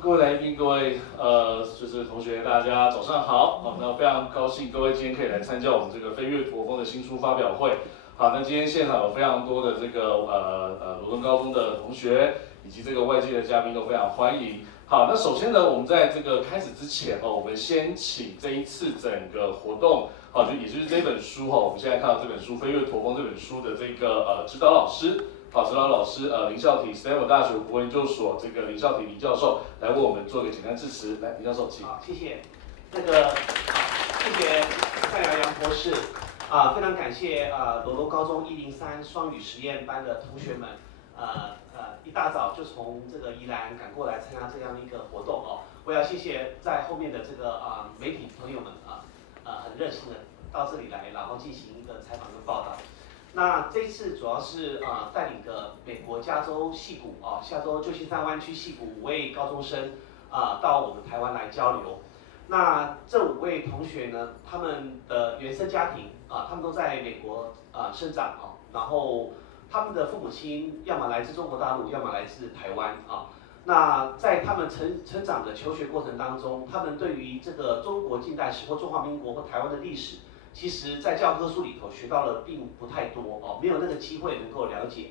各位来宾，各位就是同学，大家早上好。好，那非常高兴各位今天可以来参加我们这个飞跃驼峰的新书发表会。好，那今天现场有非常多的这个罗东高中的同学，以及这个外界的嘉宾都非常欢迎。好，那首先呢，我们在这个开始之前我们先请这一次整个活动，也就是这本书我们现在看到这本书《飞跃驼峰》这本书的这个指导老师。好，指导老师林孝体 ，Stanford 大学国文研究所这个林孝体林教授来为我们做一个简单致辞。来，林教授，请。好，谢谢。谢谢蔡阳杨博士。非常感谢罗东高中103双语实验班的同学们，一大早就从这个宜兰赶过来参加这样一个活动哦。我要谢谢在后面的这个媒体朋友们很热心的到这里来，然后进行一个采访跟报道。那这一次主要是带领的美国加州矽谷加州旧金山湾区矽谷5位高中生到我们台湾来交流。那这5位同学呢，他们的原生家庭他们都在美国生长然后他们的父母亲要么来自中国大陆，要么来自台湾那在他们成长的求学过程当中，他们对于这个中国近代史或中华民国或台湾的历史，其实在教科书里头学到的并不太多没有那个机会能够了解。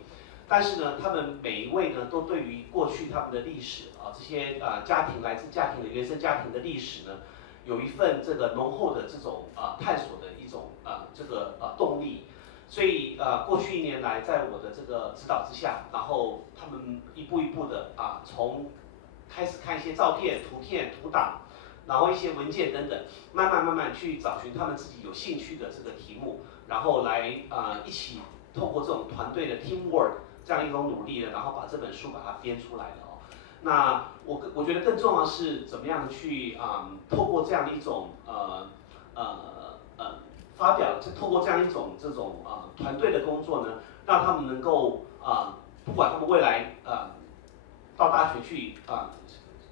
但是呢，他们每一位呢，都对于过去他们的历史这些家庭来自家庭的原生家庭的历史呢，有一份这个浓厚的这种探索的一种这个动力。所以过去1年来，在我的这个指导之下，然后他们一步一步的从开始看一些照片、图片、图档，然后一些文件等等，慢慢去找寻他们自己有兴趣的这个题目，然后来一起透过这种团队的 teamwork 这样一种努力呢，然后把这本书把它编出来了那我觉得更重要的是怎么样去透过这样的一种发表，透过这样一种这种团队的工作呢，让他们能够不管他们未来到大学去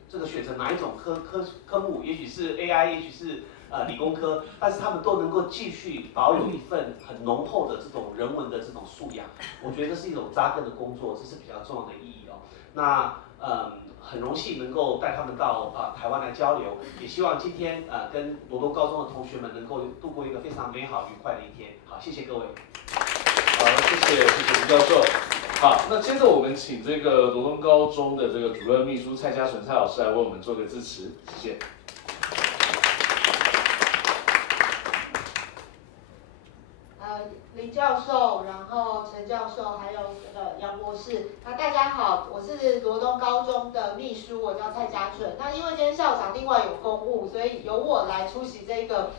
这个选择哪一种科目，也许是 AI， 也许是理工科，但是他们都能够继续保有一份很浓厚的这种人文的这种素养。我觉得这是一种扎根的工作，这是比较重要的意义那很荣幸能够带他们到台湾来交流，也希望今天跟罗东高中的同学们能够度过一个非常美好愉快的一天。好，谢谢各位。好，谢谢林教授。好，那接着我们请这个罗东高中的这个主任秘书蔡嘉纯蔡老师来为我们做个致辞，谢谢。林教授，然后陈教授，还有杨博士，大家好，我是罗东高中的秘书，我叫蔡嘉纯。那因为今天校长另外有公务，所以由我来出席这个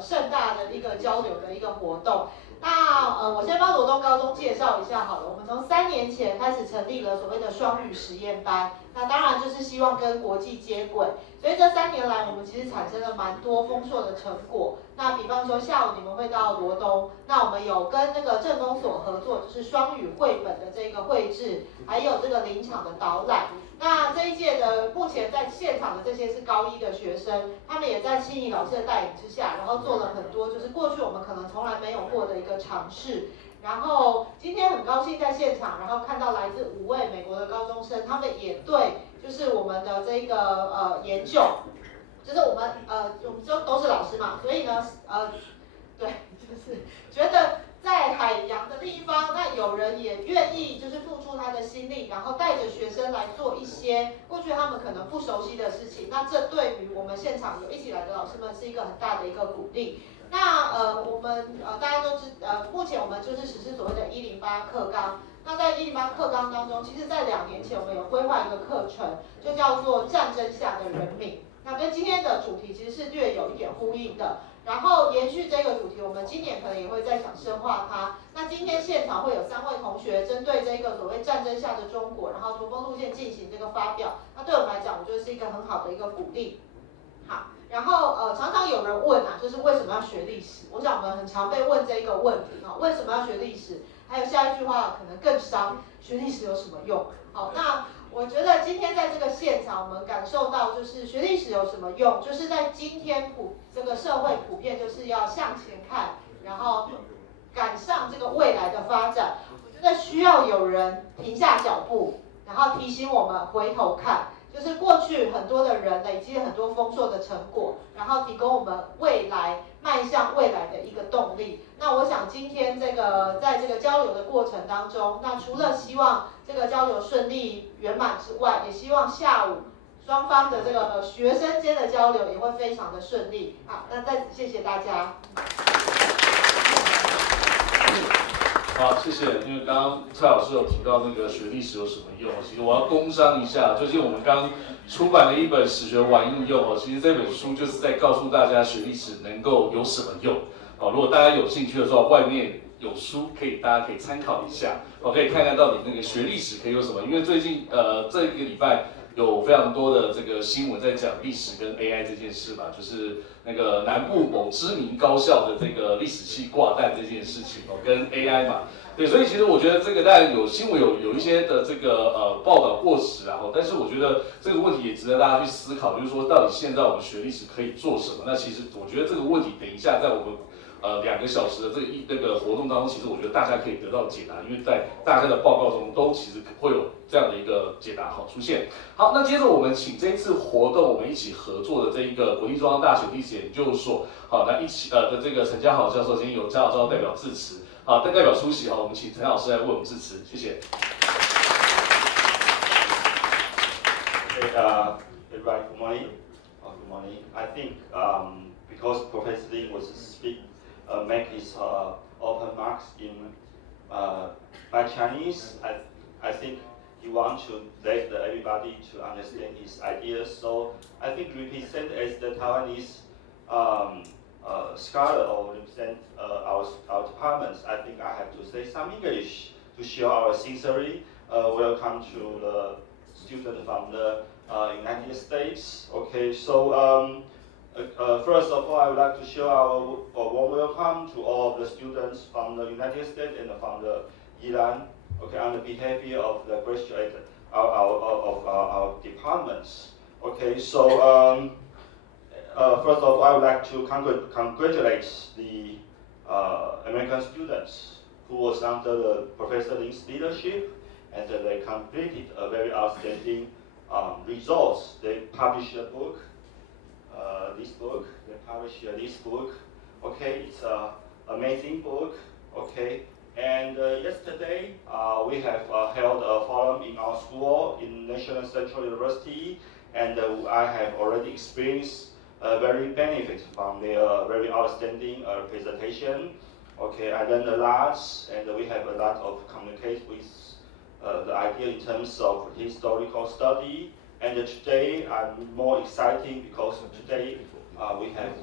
盛大的一个交流的一个活动。那我先帮罗东高中介绍一下好了。我们从3年前开始成立了所谓的双语实验班，那当然就是希望跟国际接轨。所以这3年来，我们其实产生了蛮多丰硕的成果。那比方说下午你们会到罗东，那我们有跟那个政工所合作，就是双语绘本的这个绘制，还有这个临场的导览。那这一届的目前在现场的这些是高1的学生，他们也在清怡老师的带领之下，然后做了很多就是过去我们可能从来没有过的一个尝试。然后今天很高兴在现场，然后看到来自5位美国的高中生，他们也对就是我们的这个研究，就是我们都是老师嘛，所以呢对，就是觉得在海洋的地方，那有人也愿意就是付出他的心力，然后带着学生来做一些过去他们可能不熟悉的事情。那这对于我们现场有一起来的老师们是一个很大的一个鼓励。那我们大家都目前我们就是实施所谓的108课纲。那在108课纲当中，其实在2年前我们有规划一个课程，就叫做战争下的人民。那跟今天的主题其实是略有一点呼应的。然后延续这个主题，我们今年可能也会再想深化它。那今天现场会有3位同学针对这个所谓战争下的中国，然后驼峰路线进行这个发表。那对我们来讲，我觉得是一个很好的一个鼓励。好，然后常常有人问就是为什么要学历史？我想我们很常被问这个问题为什么要学历史？还有下一句话可能更伤，学历史有什么用？好，那我觉得今天在这个现场，我们感受到就是学历史有什么用？就是在今天这个社会普遍就是要向前看，然后赶上这个未来的发展。我觉得需要有人停下脚步，然后提醒我们回头看。就是过去很多的人累积了很多丰硕的成果，然后提供我们未来迈向未来的一个动力。那我想今天在这个交流的过程当中，那除了希望这个交流顺利圆满之外，也希望下午双方的这个学生间的交流也会非常的顺利。好，那再次谢谢大家。好，谢谢。因为刚刚蔡老师有提到那个学历史有什么用，其实我要工商一下，最近我们刚出版了一本史学玩应用哦，其实这本书就是在告诉大家学历史能够有什么用。哦，如果大家有兴趣的时候，外面有书大家可以参考一下，可以看看到底那个学历史可以有什么。因为最近这一个礼拜有非常多的这个新闻在讲历史跟 AI 这件事嘛，就是那个南部某知名高校的这个历史系挂蛋这件事情哦，跟 AI 嘛，对，所以其实我觉得这个当然有新闻有一些的这个报道过时啊，但是我觉得这个问题也值得大家去思考，就是说到底现在我们学历史可以做什么？那其实我觉得这个问题等一下在我们2个小时的这个活动当中，其实我觉得大家可以得到解答，因为在大家的报告中都其实会有这样的一个解答出现。好，那接着我们请这一次活动我们一起合作的这一个国立中央大学历史研究所，好，那一起的这个陈家豪教授，今天有家长代表致辞，好，代表出席，好，我们请陈老师来为我们致辞，谢谢。Everybody, good morning. Good morning. I think because Professor Lin was make his open marks in by Chinese, I think he wants to let everybody to understand his ideas. So I think represent as the Taiwanese scholar or represent our departments, I think I have to say some English to show our sincerely welcome to the student from the United States. Okay, so first of all, I would like to show our warm welcome to all of the students from the United States and from the Iran. Okay, on the behavior of the graduate of our departments. Okay, so first of all, I would like to congratulate the American students who was under the Professor Lin's leadership, and they completed a very outstanding results. They published a book. They published this book. Okay, it's an amazing book. Okay, and yesterday we have held a forum in our school in National Central University, and I have already experienced very benefit from their very outstanding presentation. Okay, I learned a lot, and we have a lot of communicate with the idea in terms of historical study. And today I'm more exciting because today we have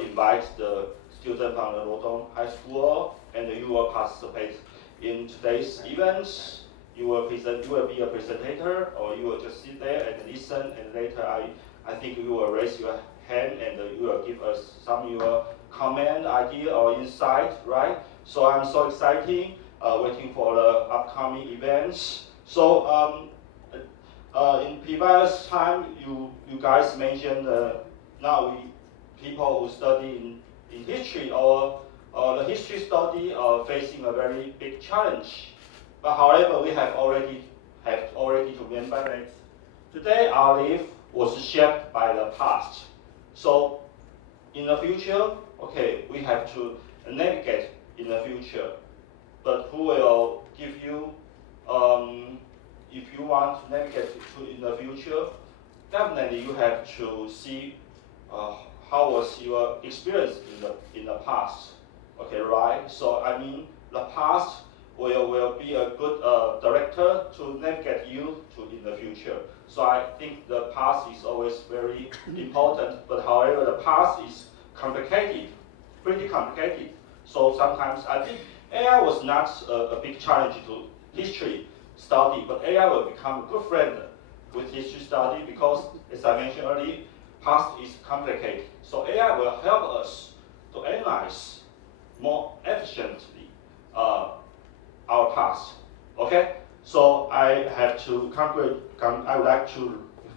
invited the student from the Rodong High School, and you will participate in today's events. You will be a presenter, or you will just sit there and listen, and later I think you will raise your hand and you will give us some your comment, idea, or insight, right? So I'm so excited, waiting for the upcoming events. So in previous time, you guys mentioned now people who study in history or the history study are facing a very big challenge. But however, we have already to remember that today our life was shaped by the past. So in the future, okay, we have to navigate in the future. But who will give you, if you want to navigate in the future, definitely you have to see how was your experience in the past. Okay, right? So I mean, the past will be a good director to navigate you to in the future. So I think the past is always very important, but however, the past is complicated, pretty complicated. So sometimes I think AI was not a big challenge to history study, but AI will become a good friend with history study because, as I mentioned earlier, past is complicated. So AI will help us to analyze more efficiently our past. Okay, so I have to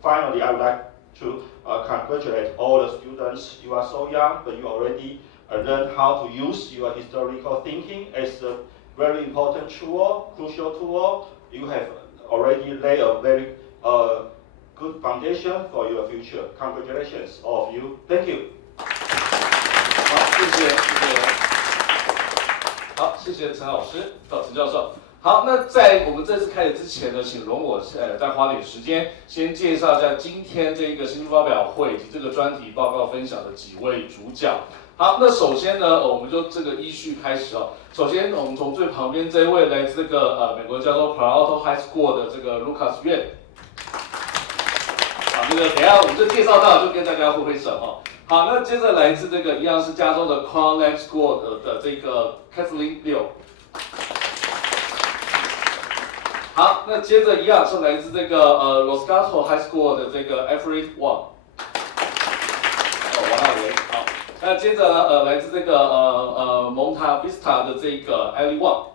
finally congratulate all the students. You are so young, but you already learned how to use your historical thinking as a very important tool, crucial tool. You have already lay a very good foundation for your future. Congratulations, all of you. Thank you. 好，谢谢，谢谢。好，谢谢陈老师，陈教授。好，那在我们正式开始之前呢，请容我再花点时间，先介绍一下今天这个新书发表会以及这个专题报告分享的几位主讲。好，那首先呢，我们就这个依序开始哦。首先，我们从最旁边这一位来自这个美国叫做 Palo Alto High School 的这个 Lucas Yuan。好，这个等一下我们就介绍到就跟大家挥挥手哦。好，那接着来自这个一样是加州的 Conley School 的这个 Kathleen Liu。好，那接着一样是来自这个Los Gatos High School 的这个 Everett Wang。王大为。好，那接着呢来自这个Monta Vista 的这个 Ellie Wang。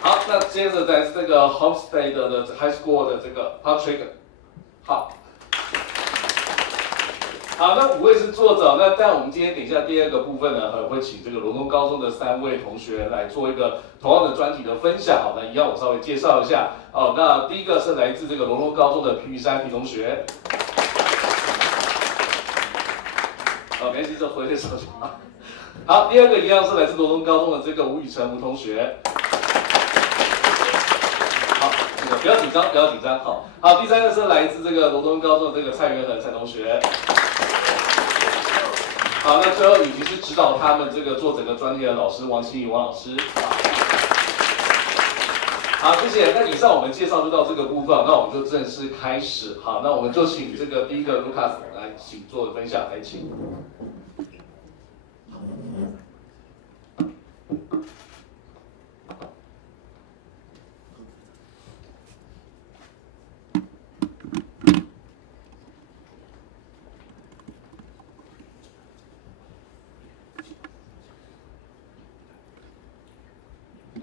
好，那接着来自这个 Homestead 的 High School 的这个 Patrick。好。好，那5位是作者，那但我们今天等一下第二个部分呢，会请这个罗东高中的3位同学来做一个同样的专题的分享。好，那一样我稍微介绍一下。哦，那第一个是来自这个罗东高中的皮玉山皮同学。没关系，这回的手就好。好，第二个一样是来自罗东高中的这个吴宇辰吴同学。好，这个不要紧张，不要紧张。好，好，第三个是来自这个罗东高中的这个蔡元恒蔡同学。好，那最后以及是指导他们这个做整个专题的老师王清宇王老师。好，谢谢。那以上我们介绍就到这个部分，那我们就正式开始。好，那我们就请这个第一个 Lucas 来请做分享，来请。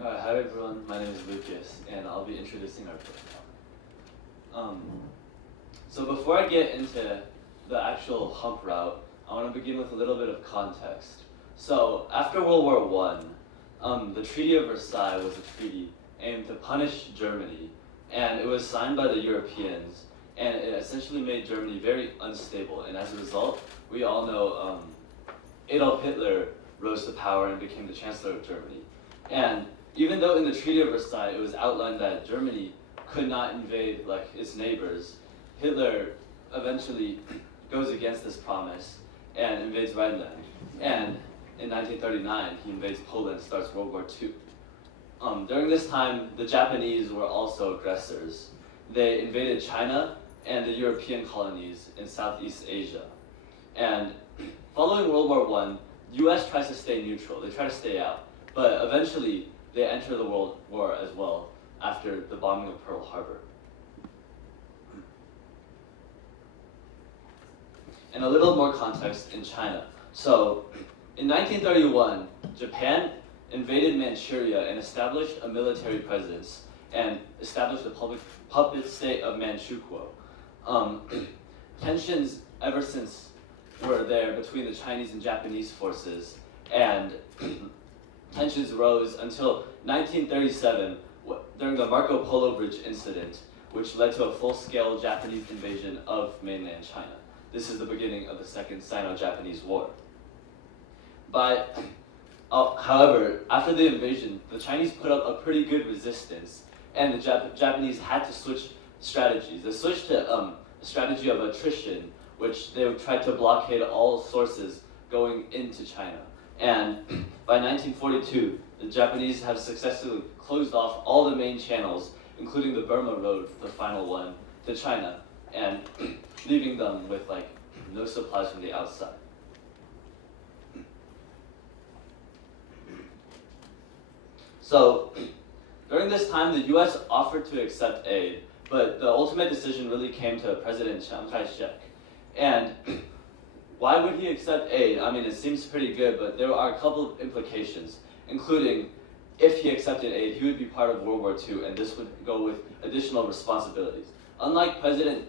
Hi everyone, my name is Lucas, and I'll be introducing our profile. So before I get into the actual hump route, I want to begin with a little bit of context. So after World War I, the Treaty of Versailles was a treaty aimed to punish Germany, and it was signed by the Europeans, and it essentially made Germany very unstable, and as a result, we all know Adolf Hitler rose to power and became the Chancellor of Germany. And even though in the Treaty of Versailles it was outlined that Germany could not invade like its neighbors, Hitler eventually goes against this promise and invades Rhineland. And in 1939, he invades Poland, starts World War II. During this time, the Japanese were also aggressors. They invaded China and the European colonies in Southeast Asia. And following World War I, the US tries to stay neutral. They try to stay out. But eventually, they enter the World War as well after the bombing of Pearl Harbor. And a little more context in China. So, in 1931, Japan invaded Manchuria and established a military presence and established the puppet state of Manchukuo. Tensions ever since were there between the Chinese and Japanese forces, and tensions rose until 1937 during the Marco Polo Bridge incident, which led to a full-scale Japanese invasion of mainland China. This is the beginning of the Second Sino-Japanese War. However, after the invasion, the Chinese put up a pretty good resistance, and the Japanese had to switch strategies. They switched to a strategy of attrition, which they tried to blockade all sources going into China. And by 1942, the Japanese have successfully closed off all the main channels, including the Burma Road, the final one, to China, and leaving them with like no supplies from the outside. So during this time, the US offered to accept aid, but the ultimate decision really came to President Chiang Kai-shek. And why would he accept aid? I mean, it seems pretty good, but there are a couple of implications, including if he accepted aid, he would be part of World War II, and this would go with additional responsibilities. Unlike President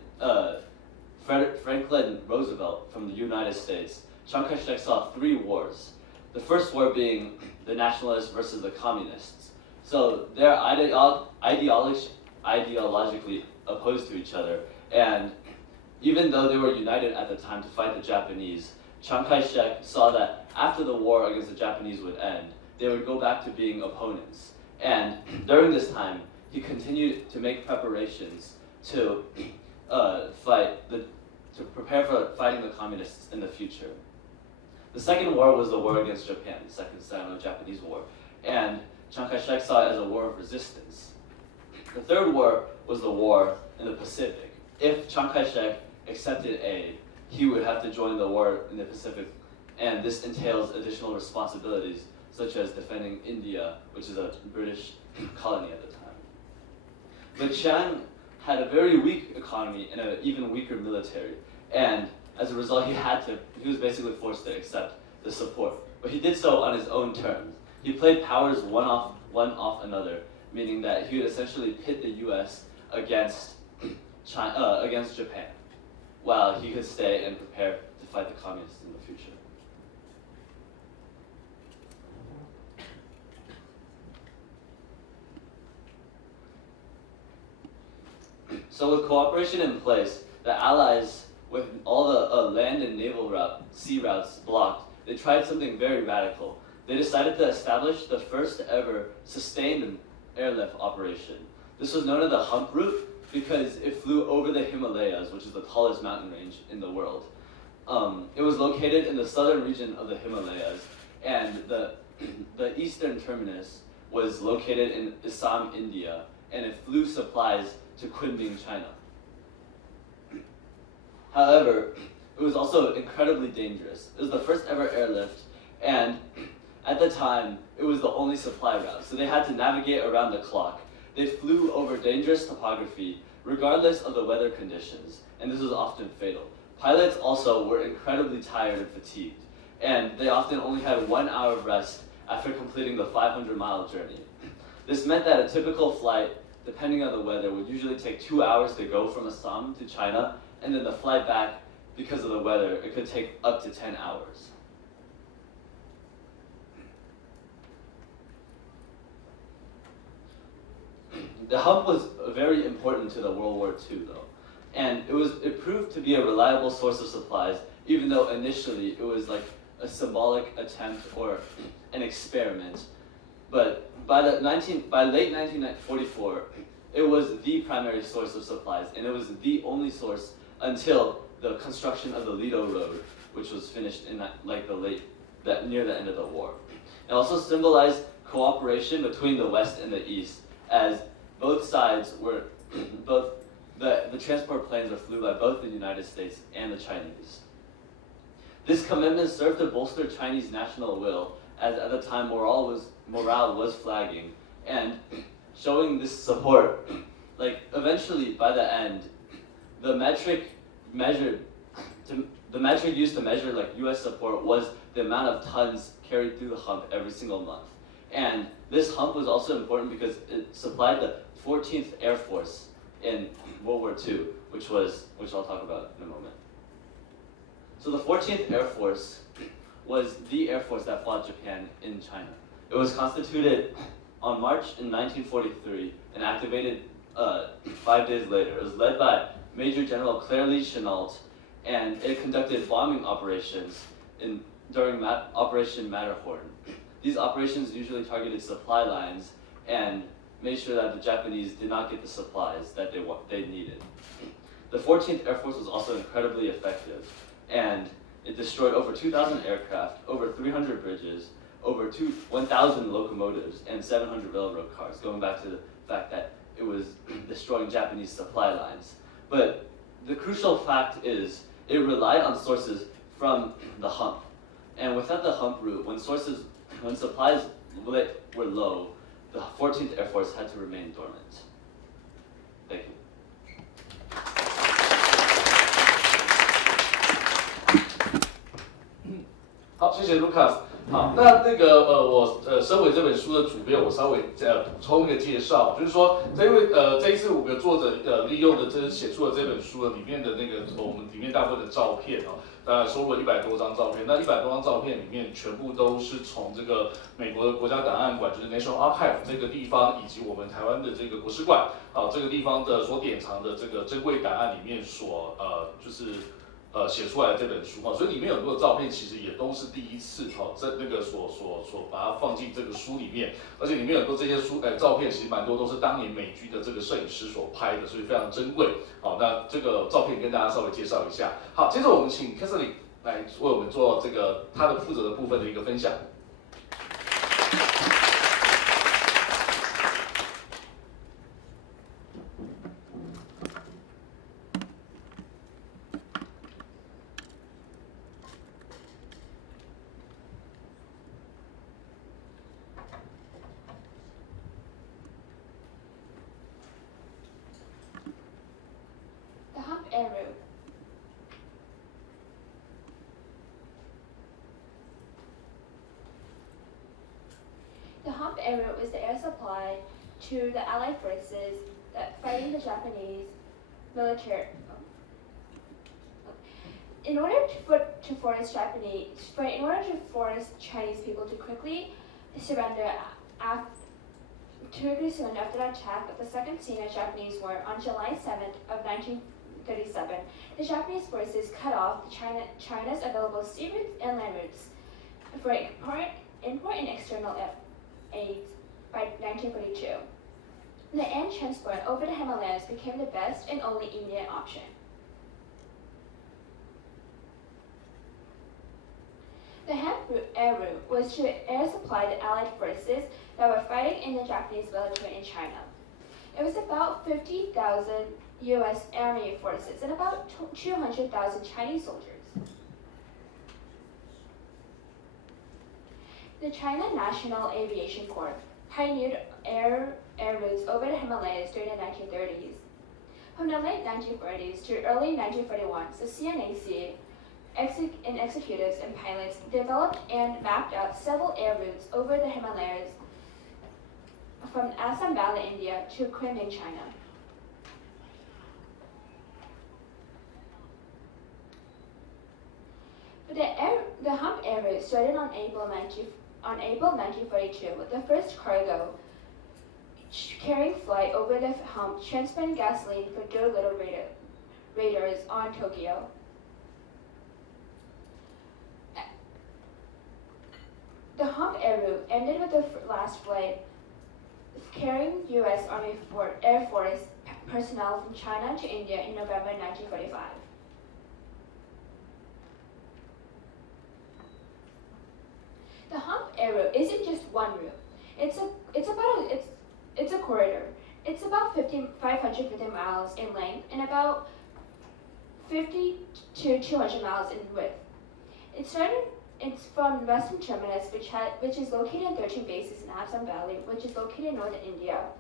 Franklin Roosevelt from the United States, Chiang Kai-shek saw 3 wars. The first war being the nationalists versus the communists. So they're ideologically opposed to each other, and even though they were united at the time to fight the Japanese, Chiang Kai-shek saw that after the war against the Japanese would end, they would go back to being opponents. And during this time, he continued to make preparations to prepare for fighting the communists in the future. The second war was the war against Japan, the Second Sino-Japanese War, and Chiang Kai-shek saw it as a war of resistance. The third war was the war in the Pacific. If Chiang Kai-shek accepted aid, he would have to join the war in the Pacific, and this entails additional responsibilities such as defending India, which is a British colony at the time. But Chiang had a very weak economy and an even weaker military, and as a result, he was basically forced to accept the support. But he did so on his own terms. He played powers one off another, meaning that he would essentially pit the U.S. against Japan, while he could stay and prepare to fight the communists in the future. So with cooperation in place, the Allies, with all the land and naval sea routes blocked, they tried something very radical. They decided to establish the first ever sustained airlift operation. This was known as the Hump Route because it flew over the Himalayas, which is the tallest mountain range in the world. It was located in the southern region of the Himalayas, and the eastern terminus was located in Assam, India, and it flew supplies to Kunming, China. However, it was also incredibly dangerous. It was the first ever airlift, and at the time, it was the only supply route, so they had to navigate around the clock. They flew over dangerous topography, regardless of the weather conditions, and this was often fatal. Pilots also were incredibly tired and fatigued, and they often only had 1 hour of rest after completing the 500-mile journey. This meant that a typical flight, depending on the weather, would usually take 2 hours to go from Assam to China, and then the flight back, because of the weather, it could take up to 10 hours. The hump was very important to the World War II, though, and it proved to be a reliable source of supplies, even though initially it was like a symbolic attempt or an experiment. But by late 1944, it was the primary source of supplies, and it was the only source until the construction of the Lido Road, which was finished in near the end of the war. It also symbolized cooperation between the West and the East, as both sides were, the transport planes were flew by both the United States and the Chinese. This commitment served to bolster Chinese national will, as at the time morale was flagging, and showing this support, eventually by the end, the metric used to measure U.S. support was the amount of tons carried through the hump every single month. And this hump was also important because it supplied the 14th Air Force in World War II, which I'll talk about in a moment. So the 14th Air Force was the Air Force that fought Japan in China. It was constituted on March in 1943 and activated 5 days later. It was led by Major General Claire Chennault, and it conducted bombing operations during Operation Matterhorn. These operations usually targeted supply lines and made sure that the Japanese did not get the supplies that they needed. The 14th Air Force was also incredibly effective, and it destroyed over 2,000 aircraft, over 300 bridges, over 1,000 locomotives, and 700 railroad cars, going back to the fact that it was destroying Japanese supply lines. But the crucial fact is, it relied on sources from the hump. And without the hump route, when supplies were low, the 14th Air Force had to remain dormant. Thank you. 好，谢谢 Lucas。好，那我身为这本书的主编，我稍微补充一个介绍，就是说这一次5个作者利用的写出的这本书里面的我们里面大部分的照片哦，收录了100多张照片。那100多张照片里面，全部都是从这个美国的国家档案馆，就是 National Archive 这个地方，以及我们台湾的这个国史馆，这个地方的所典藏的这个珍贵档案里面所写出来的这本书所以里面有很多的照片其实也都是第一次在那个所把它放进这个书里面，而且里面很多这些照片其实蛮多都是当年美军的这个摄影师所拍的，所以非常珍贵。好，那这个照片跟大家稍微介绍一下。好，接着我们请 Catherine 来为我们做这个他的负责的部分的一个分享。The hump arrow. The hump arrow is the air supply to the Allied forces that fighting the Japanese military. In order to force Chinese people to quickly surrender after the attack of the Second Sino-Japanese War on July 7th of 1937, the Japanese forces cut off China's available sea routes and land routes for import and external aid by 1942. The air transport over the Himalayas became the best and only immediate option. The hump air route was to air supply the Allied forces that were fighting in the Japanese military in China. It was about 50,000 U.S. Army forces and about 200,000 Chinese soldiers. The China National Aviation Corps pioneered air routes over the Himalayas during the 1930s. From the late 1940s to early 1941, the CNAC executives and pilots developed and mapped out several air routes over the Himalayas from Assam Valley, India to Kunming, China. The hump air route started on April 1942 with the first cargo carrying flight over the hump transporting gasoline for Dolittle raiders on Tokyo. The hump air route ended with the last flight carrying U.S. Army Air Force personnel from China to India in November 1945. The hump air route isn't just one route. It's a corridor. It's about 550 miles in length and about 50 to 200 miles in width. It's from Western Terminus, which is located in 13 bases in Assam Valley, which is located in northern India.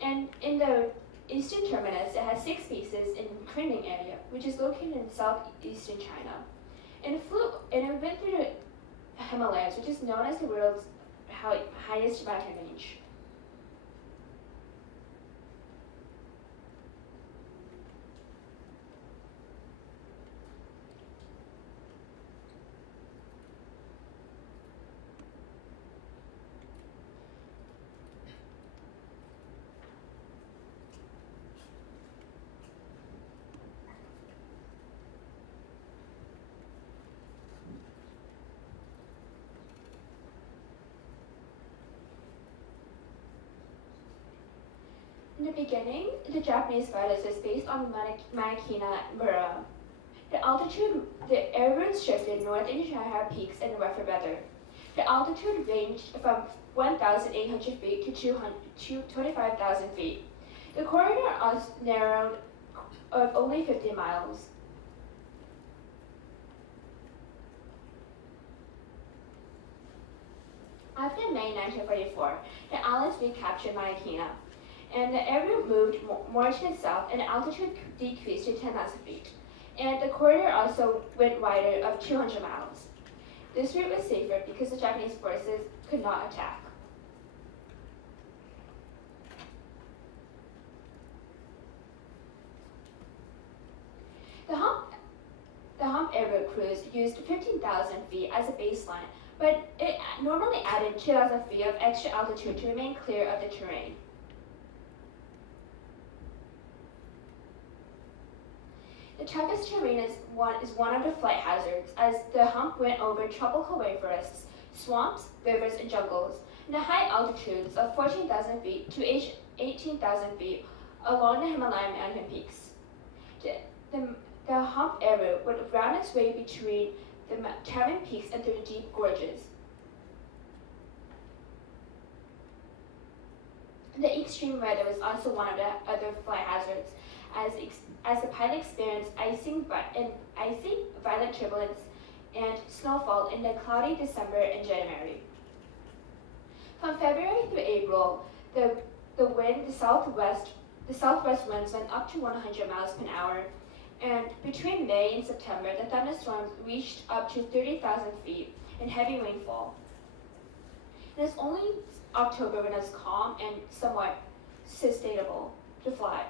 And in the Eastern Terminus, it has 6 bases in Kunming area, which is located in southeastern China. And it went through the Himalayas, which is known as the world's highest mountain range. In the beginning, the Japanese fighters was based on Marikina Mura. The air routes shifted north into higher peaks and rougher weather. The altitude ranged from 1,800 feet to 25,000 feet. The corridor was narrowed of only 50 miles. After May 1944, the Allies recaptured Marikina, and the air route moved more to the south and the altitude decreased to 10,000 feet. And the corridor also went wider of 200 miles. This route was safer because the Japanese forces could not attack. The hump air route crews used 15,000 feet as a baseline, but it normally added 2,000 feet of extra altitude to remain clear of the terrain. The toughest terrain is one of the flight hazards, as the hump went over tropical rainforests, swamps, rivers, and jungles, and the high altitudes of 14,000 feet to 18,000 feet along the Himalayan mountain peaks. The hump area would round its way between the towering peaks and through the deep gorges. The extreme weather was also one of the other flight hazards, as the pilot experienced icing, violent turbulence, and snowfall in the cloudy December and January. From February through April, the southwest winds went up to 100 miles per hour, and between May and September, the thunderstorms reached up to 30,000 feet in heavy rainfall. It was only October when it was calm and somewhat sustainable to fly.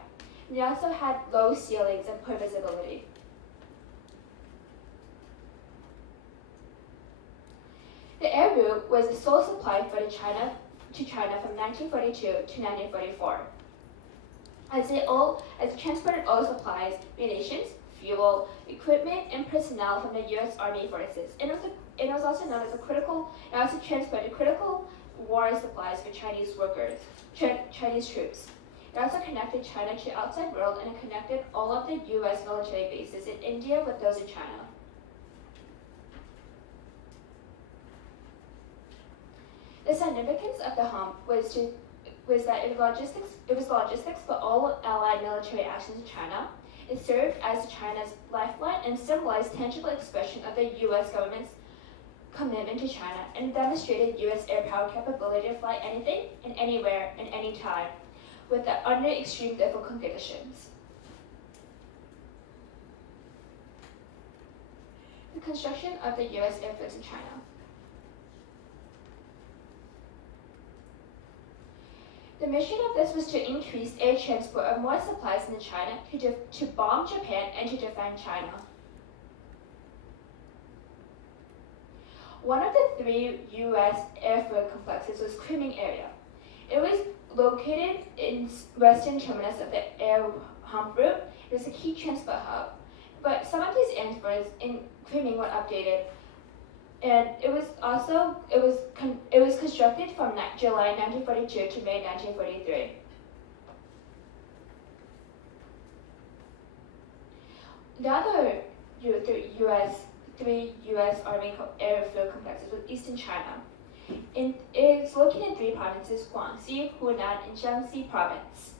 They also had low ceilings and poor visibility. The air route was the sole supply to China from 1942 to 1944. As it transported oil supplies, munitions, fuel, equipment, and personnel from the U.S. Army forces. It was also known as it also transported critical war supplies for Chinese troops. It also connected China to the outside world, and it connected all of the U.S. military bases in India with those in China. The significance of the hump was that it was logistics for all Allied military actions in China. It served as China's lifeline and symbolized tangible expression of the U.S. government's commitment to China, and demonstrated U.S. air power capability to fly anything and anywhere and any time, under extreme difficult conditions. The construction of the U.S. airfields in China. The mission of this was to increase air transport of more supplies into China, to bomb Japan and to defend China. One of the 3 U.S. airfield complexes was Kunming area. It was located in western terminus of the air hump route. It was a key transport hub. But some of these airfields in Kunming were updated, and it was constructed from July 1942 to May 1943. The other 3 U.S. Army airfield complexes with Eastern China. It is located in 3 provinces: Guangxi, Hunan, and Jiangxi province.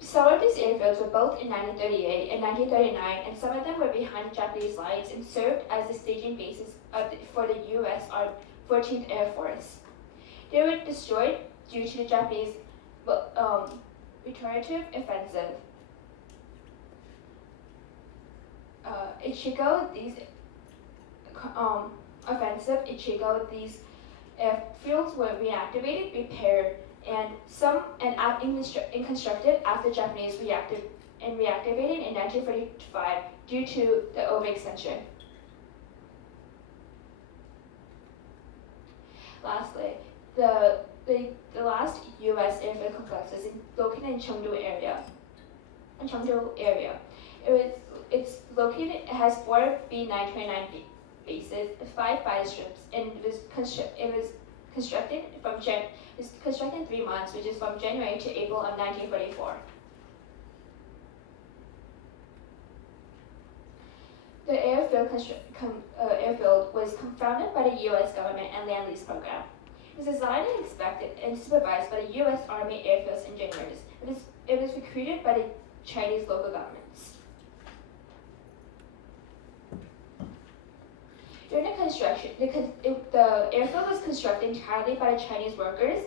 Some of these airfields were built in 1938 and 1939, and some of them were behind Japanese lines and served as the staging bases for the U.S. 14th Air Force. They were destroyed due to the Japanese reiterative offensive. These airfields were reactivated, repaired, and constructed after Japanese reactivated in 1945 due to the overextension. Lastly, the last U.S. airfield complex is located in Chengdu area. It's located. It has 4 B-929 bases, 5 fire strips, and it was constructed in 3 months, which is from January to April of 1944. The airfield was founded by the U.S. government and land lease program. It was designed and inspected and supervised by the U.S. Army airfields engineers. It was recruited by the Chinese local governments. During the construction, the airfield was constructed entirely by the Chinese workers,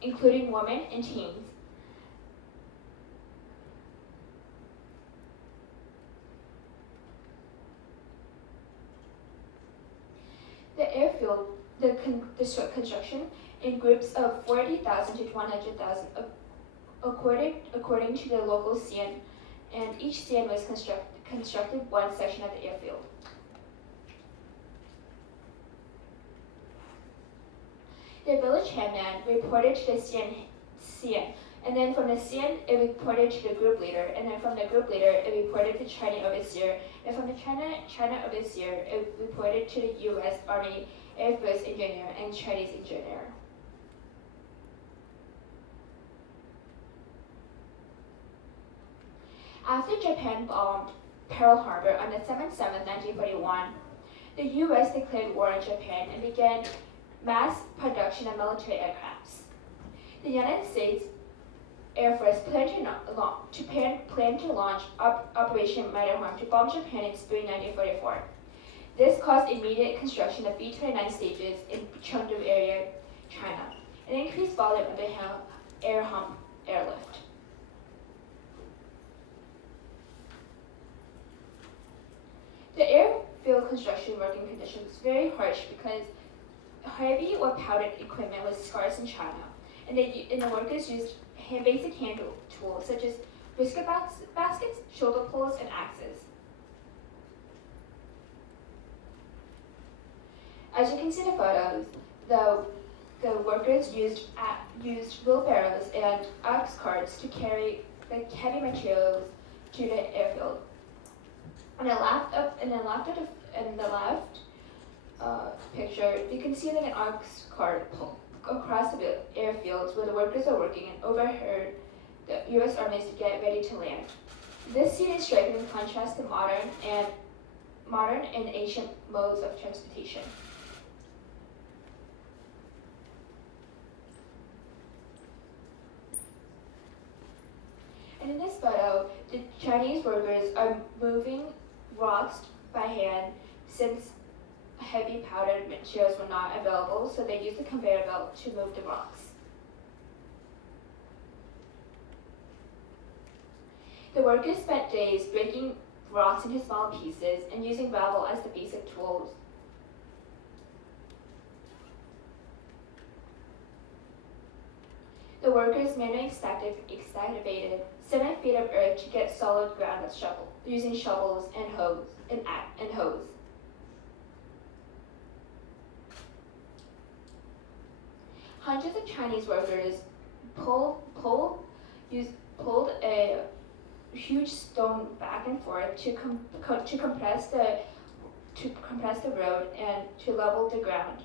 including women and teens. The airfield, the construction in groups of 40,000 to 100,000, according to the local CN, and each CN was constructed one section of the airfield. The village headman reported to the CN, and then from the CN it reported to the group leader, and then from the group leader it reported to the China overseer, and from the China overseer it reported to the U.S. Army Air Force engineer and Chinese engineer. After Japan bombed Pearl Harbor on the 7/7, 1941, the U.S. declared war on Japan and began mass production of military aircrafts. The United States Air Force planned to launch Operation Matterhorn to bomb Japan in spring 1944. This caused immediate construction of B-29 stages in Chengdu area, China, and increased volume of the air hump airlift. The airfield construction working conditions was very harsh because heavy or powdered equipment was scarce in China, and the workers used basic hand tools such as whisker baskets, shoulder poles, and axes. As you can see in the photos, the workers used wheelbarrows and ox carts to carry the heavy materials to the airfield. On the left picture, you can see like an ox cart across the airfields where the workers are working and overheard the U.S. armies to get ready to land. This scene is striking in contrast to modern and ancient modes of transportation. And in this photo, the Chinese workers are moving rocks by hand since heavy powdered materials were not available, so they used a conveyor belt to move the rocks. The workers spent days breaking rocks into small pieces and using gravel as the basic tools. The workers manually excavated 7 feet of earth to get solid ground with using shovels and hose. Hundreds of Chinese workers pulled a huge stone back and forth to compress the road and to level the ground.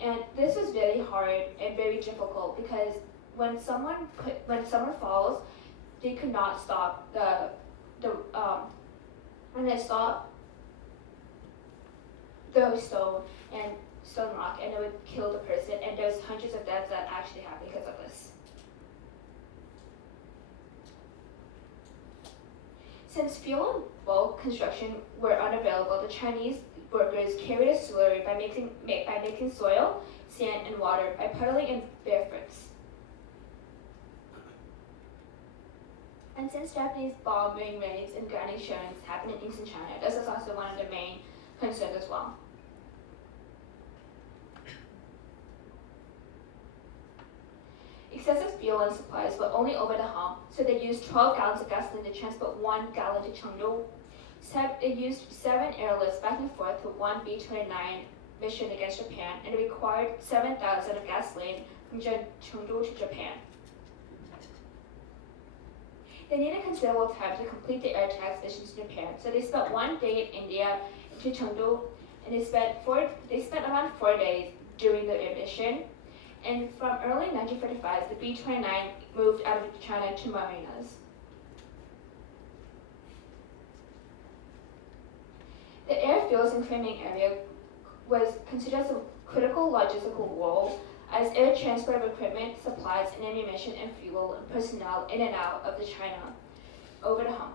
And this was very hard and very difficult because when someone falls, they could not stop when they stop the stone rock, and it would kill the person, and there's hundreds of deaths that actually happened because of this. Since fuel and bulk construction were unavailable, the Chinese workers carried a slurry by mixing soil, sand, and water by puddling in barefoot. And since Japanese bombing raids and grounding shootings happened in Eastern China, this is also one of the main concerns as well. Excessive fuel and supplies were only over the hump, so they used 12 gallons of gasoline to transport 1 gallon to Chengdu. They used 7 airlifts back and forth for one B-29 mission against Japan, and it required 7,000 of gasoline from Chengdu to Japan. They needed considerable time to complete the air tax missions to Japan, so they spent 1 day in India to Chengdu, and they spent around 4 days during the mission. And from early 1945, the B-29 moved out of China to marinas. The airfields and framing area was considered as a critical logistical role as air transport of equipment, supplies, and ammunition and fuel and personnel in and out of the China over the hump.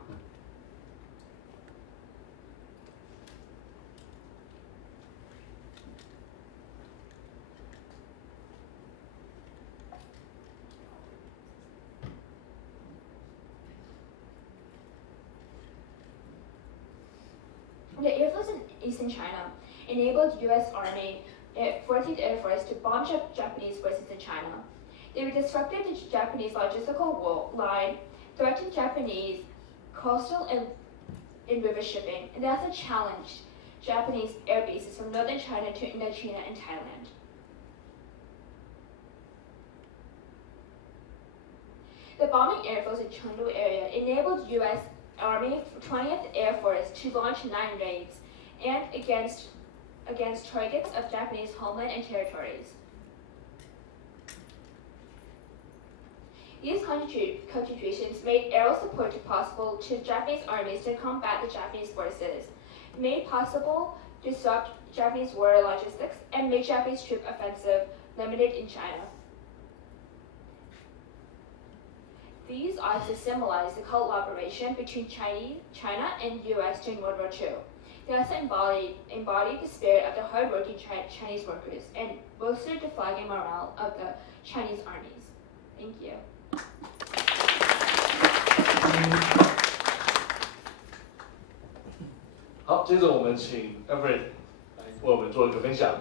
The airfields in Eastern China enabled U.S. Army 14th Air Force to bomb Japanese forces in China. They disrupted the Japanese logistical line, threatened Japanese coastal and in river shipping, and they also challenged Japanese air bases from northern China to Indochina and Thailand. The bombing airfields in Chengdu area enabled U.S. Army 20th Air Force to launch 9 raids and against targets of Japanese homeland and territories. These contributions made aerial support possible to Japanese armies to combat the Japanese forces, made possible disrupt Japanese war logistics, and made Japanese troop offensive limited in China. These also symbolize the collaboration between China and U.S. during World War II. They also embodied the spirit of the hardworking Chinese workers and boosted the flag and morale of the Chinese armies. Thank you. 好，接着我们请 Everett 来为我们做一个分享。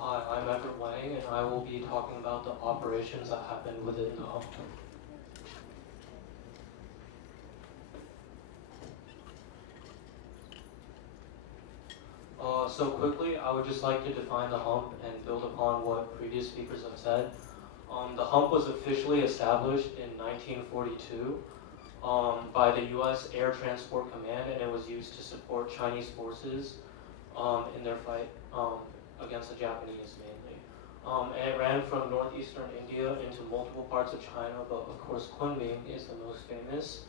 Hi, I'm Everett Wang, and I will be talking about the operations that happened within the hump. So quickly, I would just like to define the hump and build upon what previous speakers have said. The hump was officially established in 1942 by the U.S. Air Transport Command, and it was used to support Chinese forces in their fight against the Japanese mainly. And it ran from northeastern India into multiple parts of China, but of course Kunming is the most famous.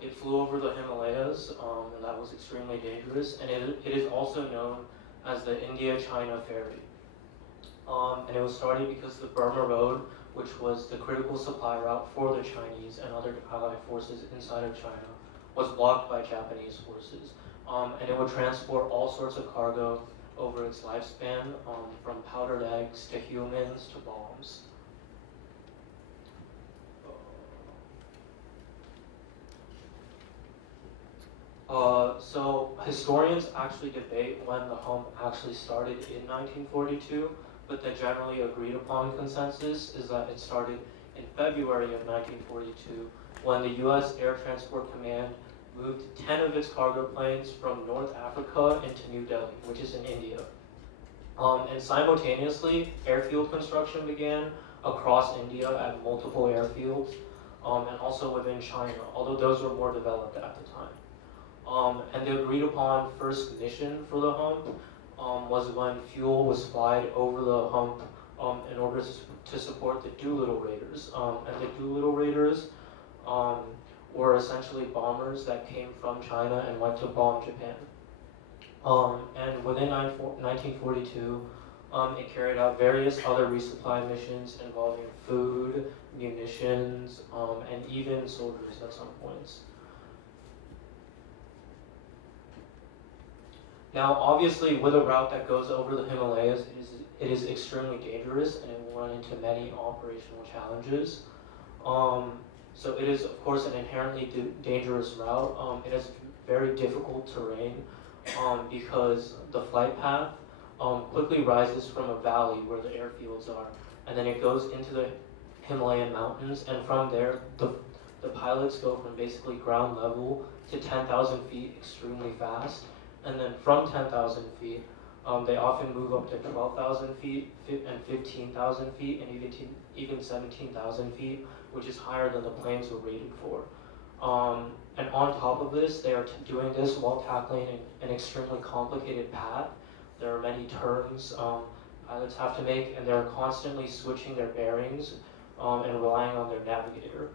It flew over the Himalayas, and that was extremely dangerous, and it is also known as the India-China Ferry. And it was started because the Burma Road, which was the critical supply route for the Chinese and other allied forces inside of China, was blocked by Japanese forces. And it would transport all sorts of cargo over its lifespan, from powdered eggs to humans to bombs. So historians actually debate when the hump actually started in 1942, but the generally agreed upon consensus is that it started in February of 1942 when the U.S. Air Transport Command moved 10 of its cargo planes from North Africa into New Delhi, which is in India. And simultaneously, airfield construction began across India at multiple airfields, and also within China, although those were more developed at the time. And the agreed upon first mission for the hump was when fuel was supplied over the hump in order to support the Doolittle Raiders. And the Doolittle Raiders were essentially bombers that came from China and went to bomb Japan. And within 1942, it carried out various other resupply missions involving food, munitions, and even soldiers at some points. Now, obviously, with a route that goes over the Himalayas, it is extremely dangerous and it will run into many operational challenges. So it is, of course, an inherently dangerous route. It has very difficult terrain because the flight path quickly rises from a valley where the airfields are, and then it goes into the Himalayan mountains, and from there, the pilots go from basically ground level to 10,000 feet extremely fast. And then from 10,000 feet, they often move up to 12,000 feet and 15,000 feet and even 17,000 feet, which is higher than the planes were rated for. And on top of this, they are doing this while tackling an extremely complicated path. There are many turns pilots have to make, and they're constantly switching their bearings and relying on their navigator.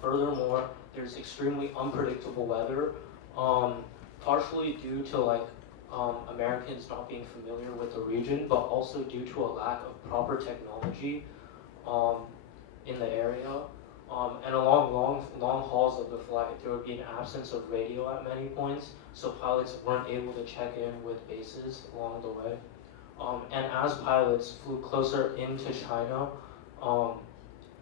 Furthermore, there's extremely unpredictable weather. Partially due to Americans not being familiar with the region, but also due to a lack of proper technology in the area. And along long hauls of the flight, there would be an absence of radio at many points, so pilots weren't able to check in with bases along the way. And as pilots flew closer into China,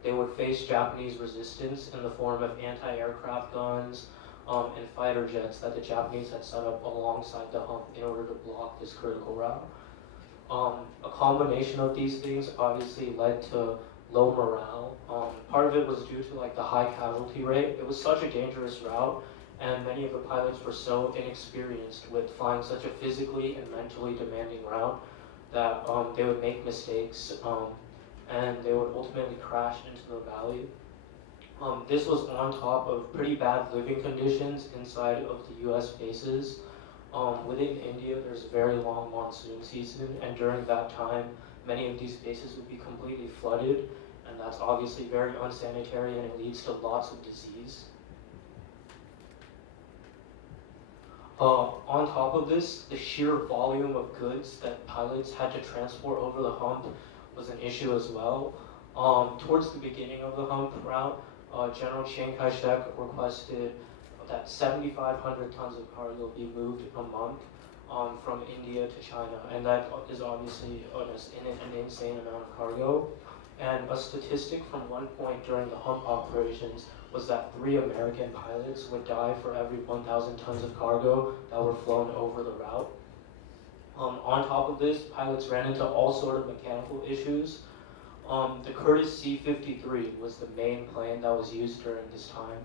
they would face Japanese resistance in the form of anti-aircraft guns and fighter jets that the Japanese had set up alongside the hump in order to block this critical route. A combination of these things obviously led to low morale. Part of it was due to like the high casualty rate. It was such a dangerous route, and many of the pilots were so inexperienced with flying such a physically and mentally demanding route that they would make mistakes and they would ultimately crash into the valley. This was on top of pretty bad living conditions inside of the US bases. Within India, there's a very long monsoon season, and during that time, many of these bases would be completely flooded, and that's obviously very unsanitary and it leads to lots of disease. On top of this, the sheer volume of goods that pilots had to transport over the hump was an issue as well. Towards the beginning of the hump route, General Chiang Kai-shek requested that 7,500 tons of cargo be moved a month from India to China, and that is obviously an insane amount of cargo. And a statistic from one point during the hump operations was that 3 American pilots would die for every 1,000 tons of cargo that were flown over the route. On top of this, pilots ran into all sort of mechanical issues. The Curtiss C-53 was the main plane that was used during this time.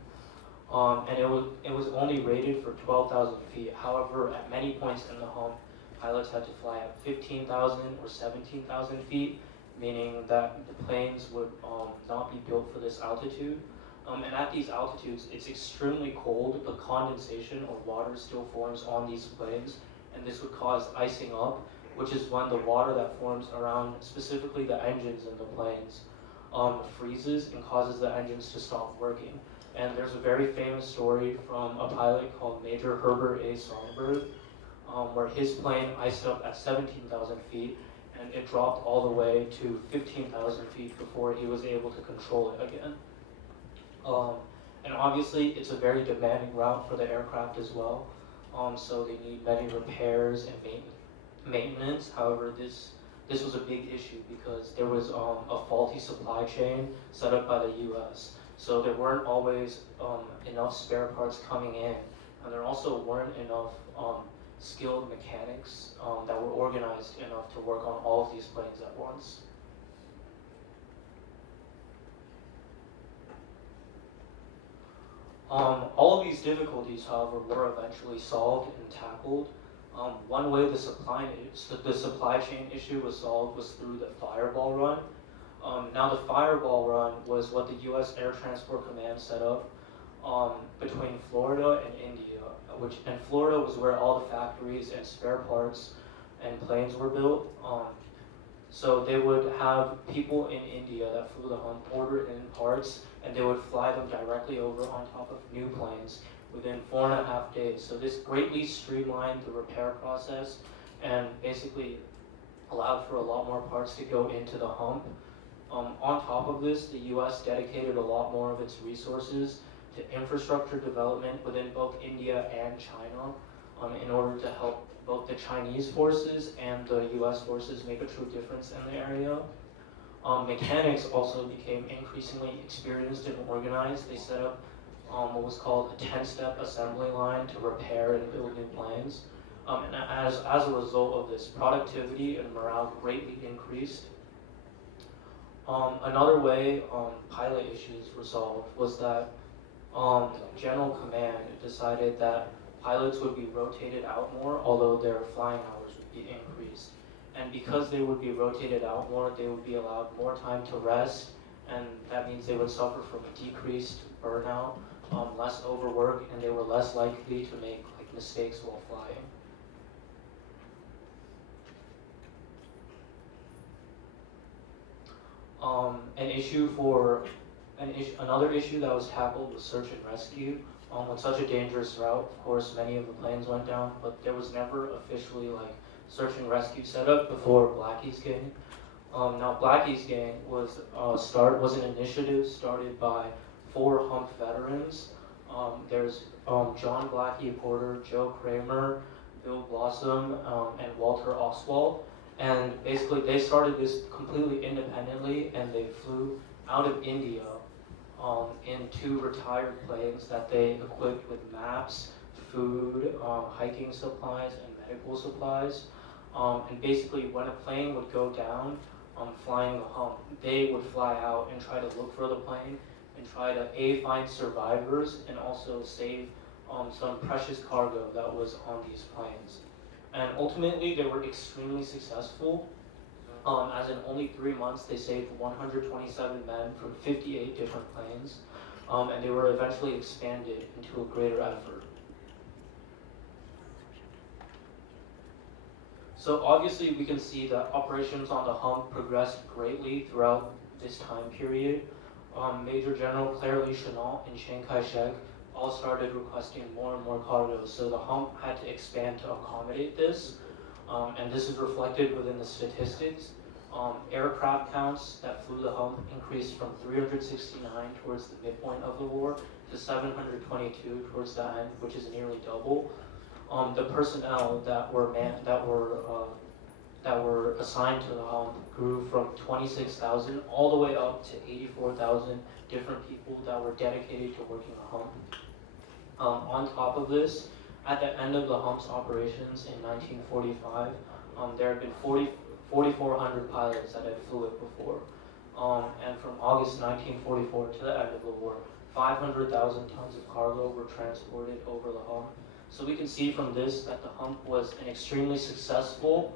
And it was only rated for 12,000 feet. However, at many points in the hump, pilots had to fly at 15,000 or 17,000 feet, meaning that the planes would not be built for this altitude. And at these altitudes, it's extremely cold, but condensation or water still forms on these planes, and this would cause icing up, which is when the water that forms around specifically the engines in the planes freezes and causes the engines to stop working. And there's a very famous story from a pilot called Major Herbert A. Songbird, where his plane iced up at 17,000 feet, and it dropped all the way to 15,000 feet before he was able to control it again. And obviously, it's a very demanding route for the aircraft as well, so they need many repairs and maintenance. However, this was a big issue because there was a faulty supply chain set up by the U.S., so there weren't always enough spare parts coming in, and there also weren't enough skilled mechanics that were organized enough to work on all of these planes at once. All of these difficulties, however, were eventually solved and tackled. One way the supply chain issue was solved was through the Fireball Run. Now the Fireball Run was what the U.S. Air Transport Command set up between Florida and India, and Florida was where all the factories and spare parts and planes were built. So they would have people in India that flew the hump order in parts, and they would fly them directly over on top of new planes within 4.5 days. So this greatly streamlined the repair process and basically allowed for a lot more parts to go into the hump. On top of this, the U.S. dedicated a lot more of its resources to infrastructure development within both India and China in order to help both the Chinese forces and the U.S. forces make a true difference in the area. Mechanics also became increasingly experienced and organized. They set up what was called a 10-step assembly line to repair and build new planes. And as a result of this, productivity and morale greatly increased. Another way pilot issues were solved was that General Command decided that pilots would be rotated out more, although their flying hours would be increased. And because they would be rotated out more, they would be allowed more time to rest, and that means they would suffer from decreased burnout, less overwork, and they were less likely to make mistakes while flying. Another issue that was tackled was search and rescue. With such a dangerous route, of course, many of the planes went down, but there was never officially search and rescue set up before Blackie's Gang. Now, Blackie's Gang was an initiative started by 4 hump veterans. There's John Blackie Porter, Joe Kramer, Bill Blossom, and Walter Oswald. And basically they started this completely independently, and they flew out of India in 2 retired planes that they equipped with maps, food, hiking supplies, and medical supplies. And basically when a plane would go down, flying the hump, they would fly out and try to look for the plane and try to find survivors and also save some precious cargo that was on these planes. And ultimately they were extremely successful. As in only 3 months, they saved 127 men from 58 different planes, and they were eventually expanded into a greater effort. So obviously we can see that operations on the hump progressed greatly throughout this time period. Major General Claire Chennault and Chiang Kai-shek all started requesting more and more cargo, so the hump had to expand to accommodate this. And this is reflected within the statistics. Aircraft counts that flew the hump increased from 369 towards the midpoint of the war to 722 towards the end, which is nearly double. The personnel that were assigned to the hump grew from 26,000 all the way up to 84,000 different people that were dedicated to working the hump. On top of this, at the end of the hump's operations in 1945, there had been 4,400 pilots that had flew it before. And from August 1944 to the end of the war, 500,000 tons of cargo were transported over the hump. So we can see from this that the hump was an extremely successful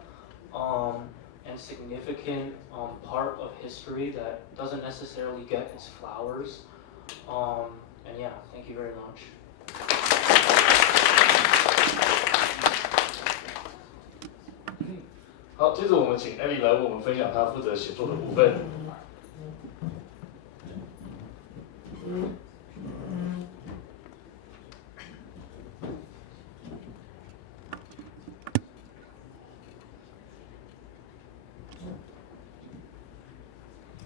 and significant part of history that doesn't necessarily get its flowers. And yeah, thank you very much.好，接着我们请 Ellie 来为我们分享她负责写作的部分。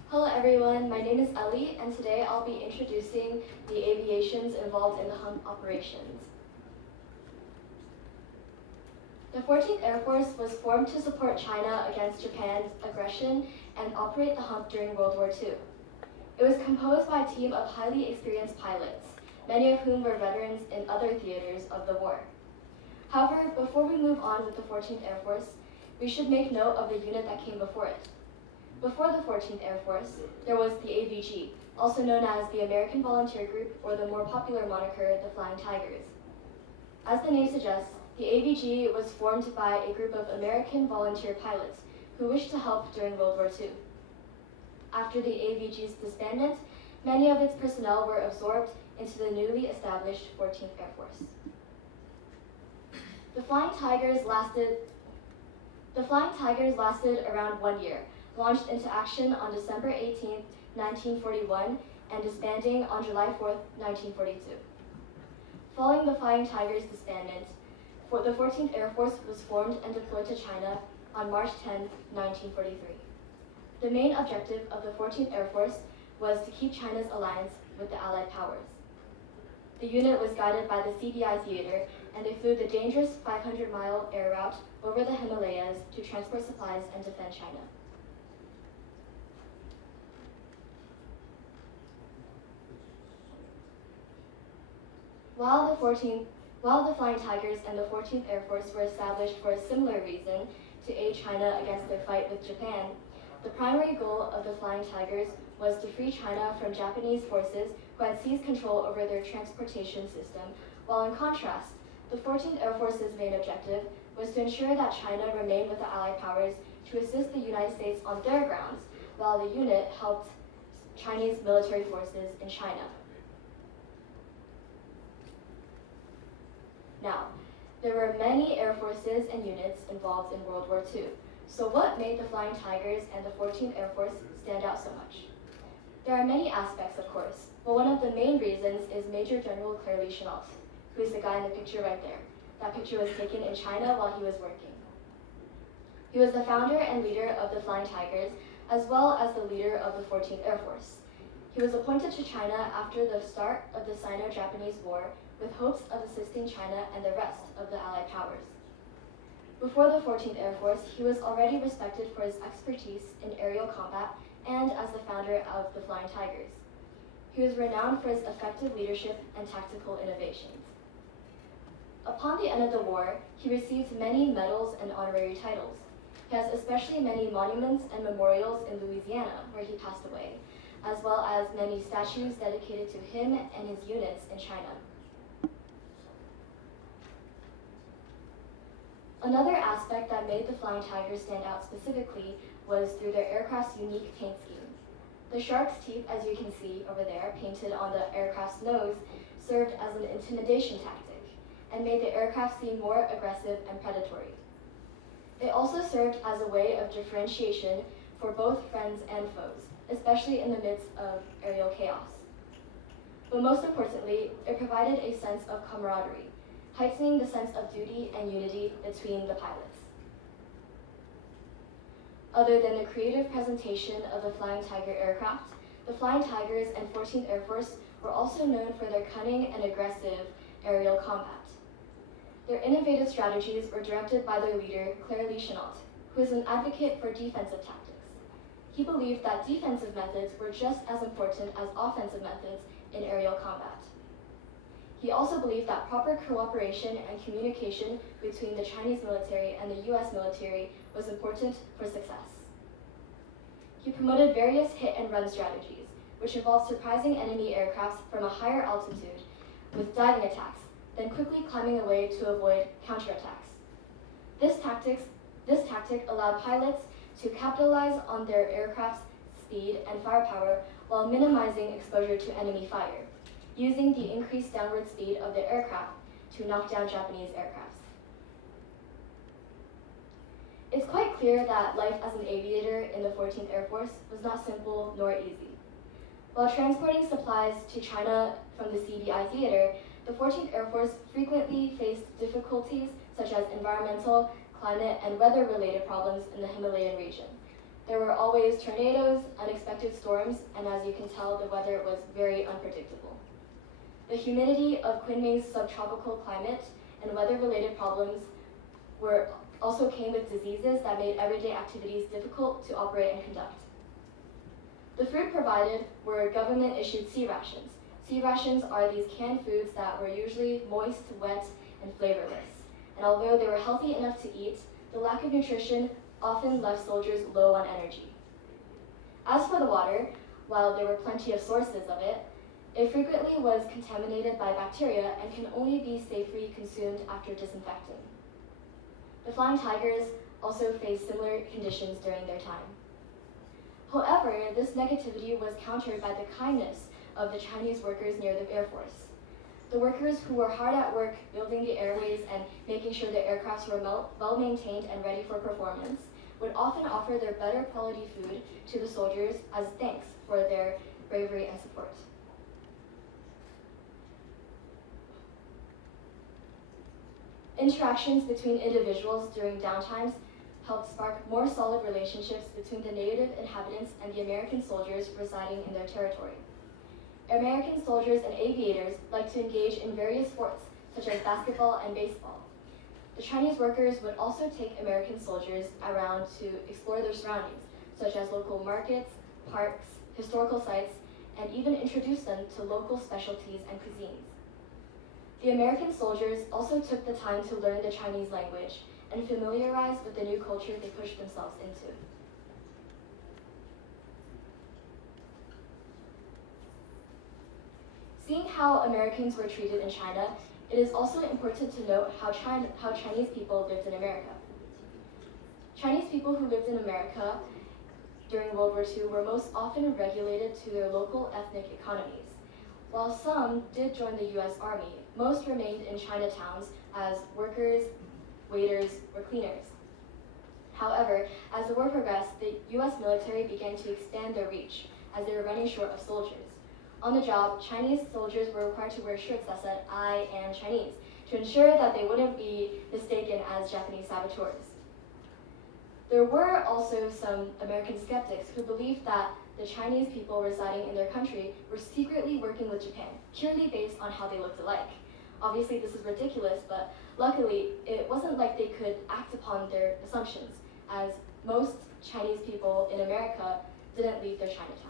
Hello everyone, my name is Ellie, and today I'll be introducing the aviations involved in the hump operations. The 14th Air Force was formed to support China against Japan's aggression and operate the hump during World War II. It was composed by a team of highly experienced pilots, many of whom were veterans in other theaters of the war. However, before we move on with the 14th Air Force, we should make note of the unit that came before it. Before the 14th Air Force, there was the AVG, also known as the American Volunteer Group, or the more popular moniker, the Flying Tigers. As the name suggests, the AVG was formed by a group of American volunteer pilots who wished to help during World War II. After the AVG's disbandment, many of its personnel were absorbed into the newly established 14th Air Force. The Flying Tigers lasted around 1 year, launched into action on December 18, 1941, and disbanding on July 4, 1942. Following the Flying Tigers' disbandment, the 14th Air Force was formed and deployed to China on March 10, 1943. The main objective of the 14th Air Force was to keep China's alliance with the Allied powers. The unit was guided by the CDI theater, and they flew the dangerous 500-mile air route over the Himalayas to transport supplies and defend China. While the Flying Tigers and the 14th Air Force were established for a similar reason, to aid China against their fight with Japan, the primary goal of the Flying Tigers was to free China from Japanese forces who had seized control over their transportation system, while in contrast, the 14th Air Force's main objective was to ensure that China remained with the Allied powers to assist the United States on their grounds, while the unit helped Chinese military forces in China. Now, there were many air forces and units involved in World War II. So what made the Flying Tigers and the 14th Air Force stand out so much? There are many aspects, of course, but one of the main reasons is Major General Claire Chennault, who is the guy in the picture right there. That picture was taken in China while he was working. He was the founder and leader of the Flying Tigers, as well as the leader of the 14th Air Force. He was appointed to China after the start of the Sino-Japanese War, with hopes of assisting China and the rest of the Allied powers. Before the 14th Air Force, he was already respected for his expertise in aerial combat and as the founder of the Flying Tigers. He was renowned for his effective leadership and tactical innovations. Upon the end of the war, he received many medals and honorary titles. He has especially many monuments and memorials in Louisiana, where he passed away, as well as many statues dedicated to him and his units in China. Another aspect that made the Flying Tigers stand out specifically was through their aircraft's unique paint scheme. The shark's teeth, as you can see over there, painted on the aircraft's nose, served as an intimidation tactic and made the aircraft seem more aggressive and predatory. It also served as a way of differentiation for both friends and foes, especially in the midst of aerial chaos. But most importantly, it provided a sense of camaraderie, heightening the sense of duty and unity between the pilots. Other than the creative presentation of the Flying Tiger aircraft, the Flying Tigers and 14th Air Force were also known for their cunning and aggressive aerial combat. Their innovative strategies were directed by their leader, Claire Chenault, who is an advocate for defensive tactics. He believed that defensive methods were just as important as offensive methods in aerial combat. He also believed that proper cooperation and communication between the Chinese military and the US military was important for success. He promoted various hit-and-run strategies, which involved surprising enemy aircrafts from a higher altitude with diving attacks, then quickly climbing away to avoid counterattacks. This tactic allowed pilots to capitalize on their aircraft's speed and firepower while minimizing exposure to enemy fire, using the increased downward speed of the aircraft to knock down Japanese aircrafts. It's quite clear that life as an aviator in the 14th Air Force was not simple nor easy. While transporting supplies to China from the CBI theater, the 14th Air Force frequently faced difficulties such as environmental, climate, and weather-related problems in the Himalayan region. There were always tornadoes, unexpected storms, and as you can tell, the weather was very unpredictable. The humidity of Kunming's subtropical climate and weather-related problems also came with diseases that made everyday activities difficult to operate and conduct. The food provided were government-issued sea rations. Sea rations are these canned foods that were usually moist, wet, and flavorless. And although they were healthy enough to eat, the lack of nutrition often left soldiers low on energy. As for the water, while there were plenty of sources of it, it frequently was contaminated by bacteria and can only be safely consumed after disinfecting. The Flying Tigers also faced similar conditions during their time. However, this negativity was countered by the kindness of the Chinese workers near the Air Force. The workers who were hard at work building the airways and making sure the aircrafts were well maintained and ready for performance would often offer their better quality food to the soldiers as thanks for their bravery and support. Interactions between individuals during downtimes helped spark more solid relationships between the native inhabitants and the American soldiers residing in their territory. American soldiers and aviators liked to engage in various sports, such as basketball and baseball. The Chinese workers would also take American soldiers around to explore their surroundings, such as local markets, parks, historical sites, and even introduce them to local specialties and cuisines. The American soldiers also took the time to learn the Chinese language and familiarize with the new culture they pushed themselves into. Seeing how Americans were treated in China, it is also important to note how Chinese people lived in America. Chinese people who lived in America during World War II were most often regulated to their local ethnic economies. While some did join the US Army, most remained in Chinatowns as workers, waiters, or cleaners. However, as the war progressed, the US military began to expand their reach as they were running short of soldiers. On the job, Chinese soldiers were required to wear shirts that said, "I am Chinese," to ensure that they wouldn't be mistaken as Japanese saboteurs. There were also some American skeptics who believed that the Chinese people residing in their country were secretly working with Japan, purely based on how they looked alike. Obviously, this is ridiculous, but luckily, it wasn't like they could act upon their assumptions, as most Chinese people in America didn't leave their Chinatowns.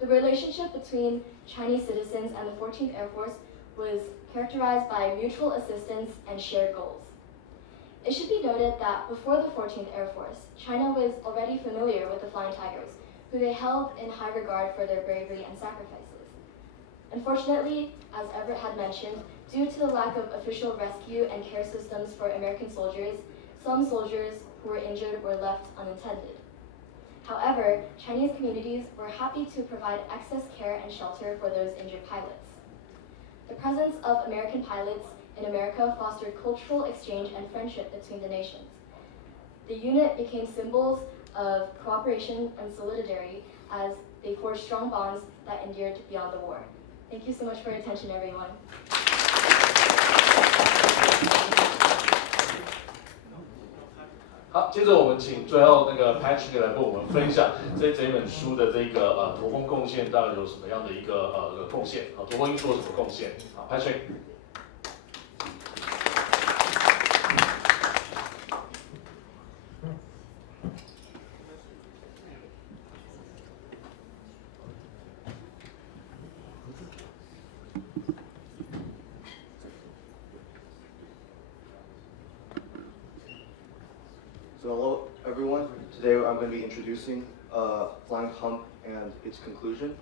The relationship between Chinese citizens and the 14th Air Force was characterized by mutual assistance and shared goals. It should be noted that before the 14th Air Force, China was already familiar with the Flying Tigers, who they held in high regard for their bravery and sacrifices. Unfortunately, as Everett had mentioned, due to the lack of official rescue and care systems for American soldiers, some soldiers who were injured were left unattended. However, Chinese communities were happy to provide excess care and shelter for those injured pilots. The presence of American pilots in America fostered cultural exchange and friendship between the nations. The unit became symbols of cooperation and solidarity as they forged strong bonds that endured beyond the war. Thank you so much for your attention, everyone. 好，接着我们请最后那个 Patrick 来跟我们分享这一本书的这个驼峰贡献到底有什么样的一个贡献？好，驼峰英说什么贡献？好 ，Patrick。So hello everyone, today I'm going to be introducing Flying Hump and its conclusion.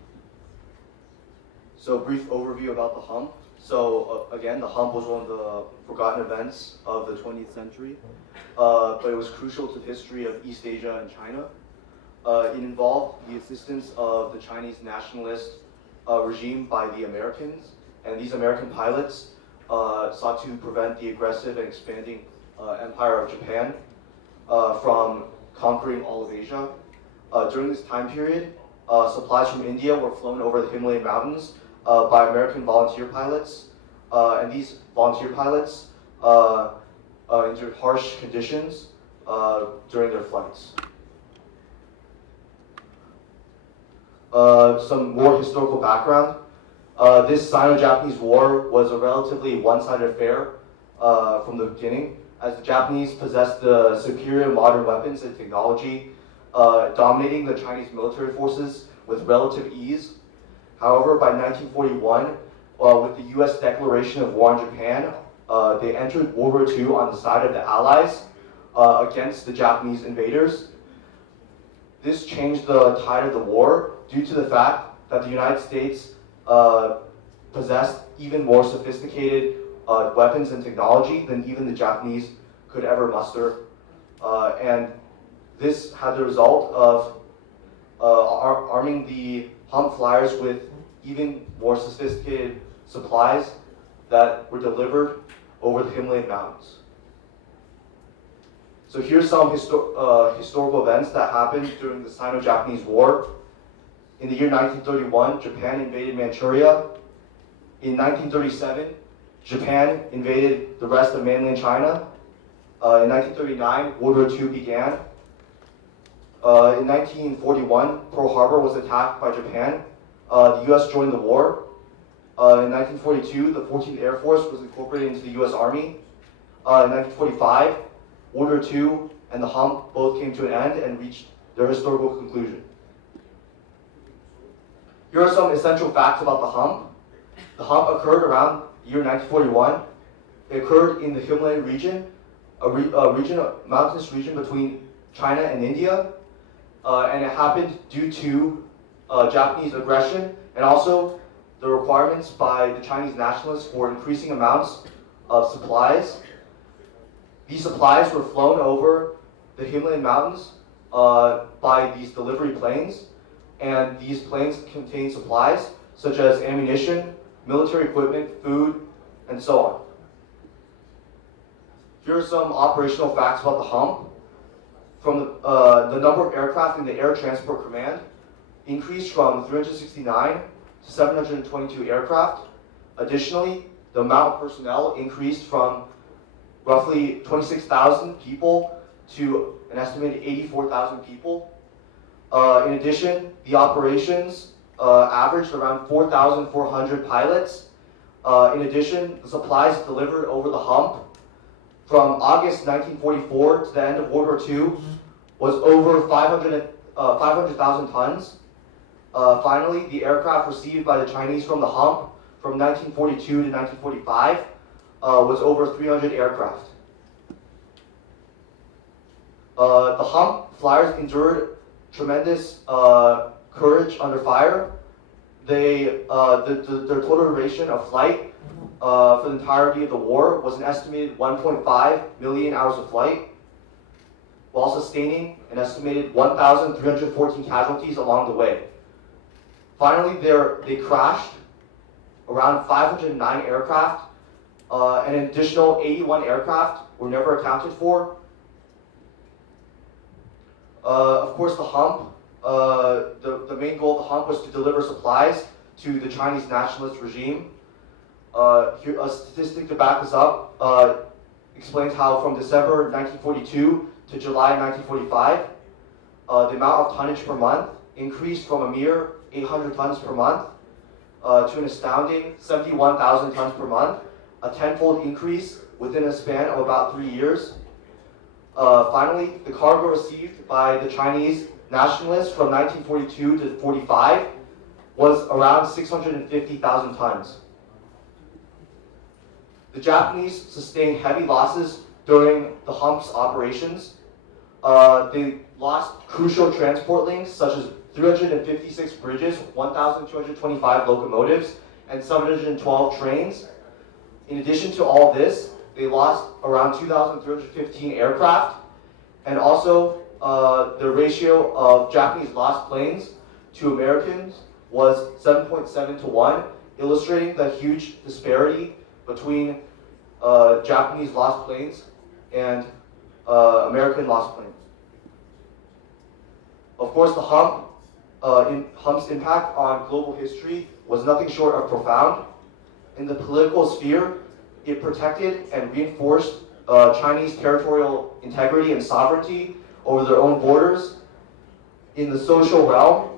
So brief overview about the hump. So again, the hump was one of the forgotten events of the 20th century, but it was crucial to the history of East Asia and China. It involved the assistance of the Chinese nationalist regime by the Americans, and these American pilots sought to prevent the aggressive and expanding empire of Japan from conquering all of Asia. During this time period, supplies from India were flown over the Himalayan mountains by American volunteer pilots, and these volunteer pilots endured harsh conditions during their flights. Some more historical background. This Sino-Japanese War was a relatively one-sided affair from the beginning, as the Japanese possessed the superior modern weapons and technology, dominating the Chinese military forces with relative ease. However, by 1941, with the US declaration of war on Japan, they entered World War II on the side of the Allies against the Japanese invaders. This changed the tide of the war due to the fact that the United States possessed even more sophisticated weapons and technology than even the Japanese could ever muster. And this had the result of arming the Hump flyers with even more sophisticated supplies that were delivered over the Himalayan mountains. So here's some historical events that happened during the Sino-Japanese War. In the year 1931, Japan invaded Manchuria. In 1937, Japan invaded the rest of mainland China. In 1939, World War II began. In 1941, Pearl Harbor was attacked by Japan. The US joined the war. In 1942, the 14th Air Force was incorporated into the US Army. In 1945, World War II and the Hump both came to an end and reached their historical conclusion. Here are some essential facts about the Hump. The Hump occurred around the year 1941. It occurred in the Himalayan region, a mountainous region between China and India, and it happened due to Japanese aggression and also the requirements by the Chinese nationalists for increasing amounts of supplies. These supplies were flown over the Himalayan mountains by these delivery planes, and these planes contain supplies such as ammunition, military equipment, food, and so on. Here are some operational facts about the Hump. From the number of aircraft in the Air Transport Command increased from 369 to 722 aircraft. Additionally, the amount of personnel increased from roughly 26,000 people to an estimated 84,000 people. In addition, the operations averaged around 4,400 pilots. In addition, the supplies delivered over the hump from August 1944 to the end of World War II was over 500,000 tons. Finally, the aircraft received by the Chinese from the hump from 1942 to 1945 was over 300 aircraft. The hump flyers endured tremendous courage under fire. Their total duration of flight for the entirety of the war was an estimated 1.5 million hours of flight, while sustaining an estimated 1,314 casualties along the way. Finally, they crashed around 509 aircraft, and an additional 81 aircraft were never accounted for. Of course, the hump, the main goal of the hump was to deliver supplies to the Chinese nationalist regime. Here, a statistic to back this up explains how from December 1942 to July 1945, the amount of tonnage per month increased from a mere 800 tons per month to an astounding 71,000 tons per month, a tenfold increase within a span of about 3 years. Finally, the cargo received by the Chinese nationalists from 1942 to 45 was around 650,000 tons. The Japanese sustained heavy losses during the hump's operations. They lost crucial transport links such as 356 bridges, 1,225 locomotives, and 712 trains. In addition to all this, they lost around 2,315 aircraft, and also the ratio of Japanese lost planes to Americans was 7.7 to 1, illustrating the huge disparity between Japanese lost planes and American lost planes. Of course, the hump's impact on global history was nothing short of profound. In the political sphere, it protected and reinforced Chinese territorial integrity and sovereignty over their own borders. In the social realm,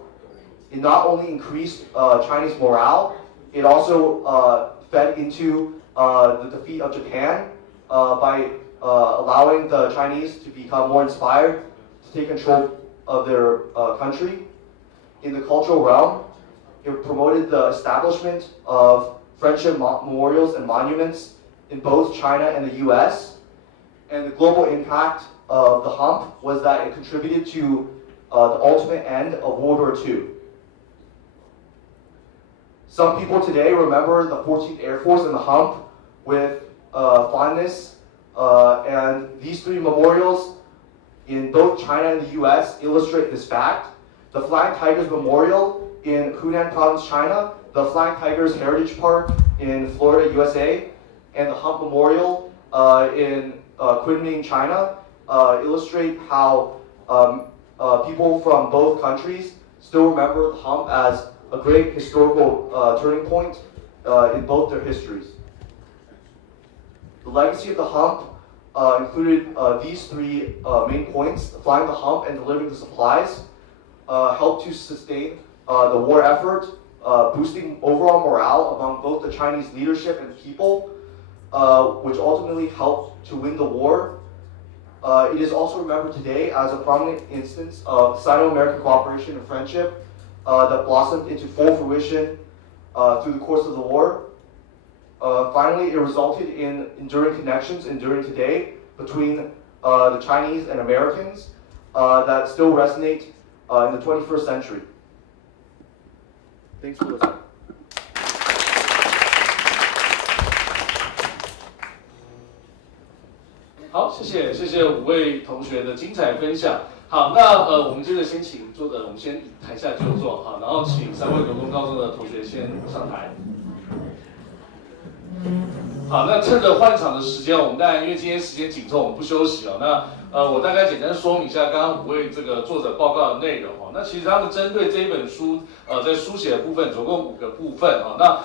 it not only increased Chinese morale, it also fed into the defeat of Japan by allowing the Chinese to become more inspired to take control of their country. In the cultural realm, it promoted the establishment of friendship memorials and monuments in both China and the US. And the global impact of the hump was that it contributed to the ultimate end of World War II. Some people today remember the 14th Air Force and the hump with fondness, and these three memorials in both China and the US illustrate this fact. The Flying Tigers Memorial in Hunan Province, China, the Flying Tigers Heritage Park in Florida, USA, and the Hump Memorial in Kunming, China illustrate how people from both countries still remember the hump as a great historical turning point in both their histories. The legacy of the hump included these three main points: flying the hump and delivering the supplies, helped to sustain the war effort, boosting overall morale among both the Chinese leadership and the people, which ultimately helped to win the war. It is also remembered today as a prominent instance of Sino-American cooperation and friendship that blossomed into full fruition through the course of the war. Finally, it resulted in enduring connections enduring today between the Chinese and Americans that still resonate in the 21st century. Thanks for listening. 好，谢谢五位同学的精彩分享。好，那我们接着先请我们先台下就坐，好，然后请3位罗东高中的同学先上台。好，那趁着换场的时间，我们当然因为今天时间紧凑，我们不休息哦。那我大概简单说明一下刚刚5位这个作者报告的内容那其实他们针对这一本书，在书写的部分总共5个部分那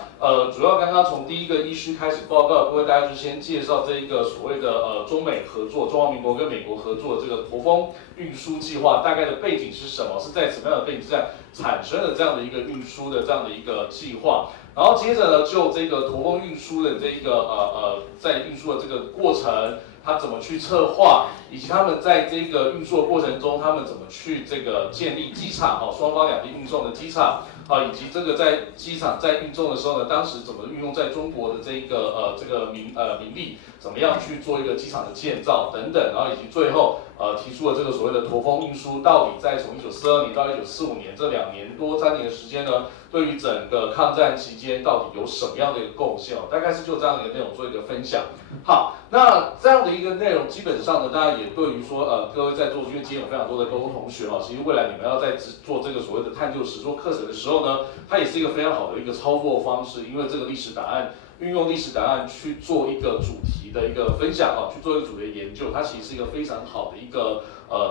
主要刚刚从第一个依序开始报告，各位大家就先介绍这一个所谓的中美合作，中华民国跟美国合作的这个驼峰运输计划，大概的背景是什么？是在什么样的背景之下产生了这样的一个运输的这样的一个计划？然后接着呢，就这个驼峰运输的这一个在运输的这个过程。他怎么去策划，以及他们在这个运输的过程中，他们怎么去这个建立机场双方两地运送的机场以及这个在机场在运送的时候呢，当时怎么运用在中国的这个名利，怎么样去做一个机场的建造等等，然后以及最后提出了这个所谓的驼峰运输，到底在从1942年到1945年这2年多3年的时间呢，对于整个抗战期间到底有什么样的一个贡献大概是就这样的一个内容做一个分享。好，那这样的一个内容基本上呢，大家也对于说各位在座，因为今天有非常多的高中同学其实未来你们要在做这个所谓的探究实作课程的时候呢，它也是一个非常好的一个操作方式，因为这个历史档案运用历史档案去做一个主题的一个分享去做一个主题的研究，它其实是一个非常好的一个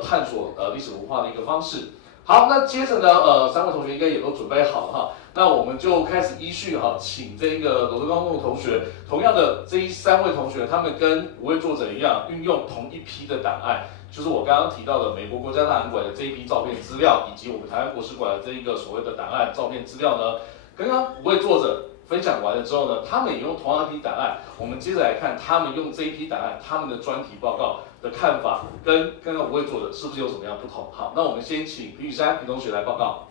探索历史文化的一个方式。好，那接着呢3位同学应该也都准备好了那我们就开始依序请这个罗德高中的同学，同样的这3位同学，他们跟5位作者一样，运用同一批的档案，就是我刚刚提到的美国国家档案馆的这一批照片资料，以及我们台湾国史馆的这一个所谓的档案照片资料呢，刚刚5位作者分享完了之后呢，他们也用同样一批档案，我们接着来看他们用这一批档案，他们的专题报告的看法跟刚刚5位作者是不是有什么样不同？好，那我们先请皮雨珊皮同学来报告。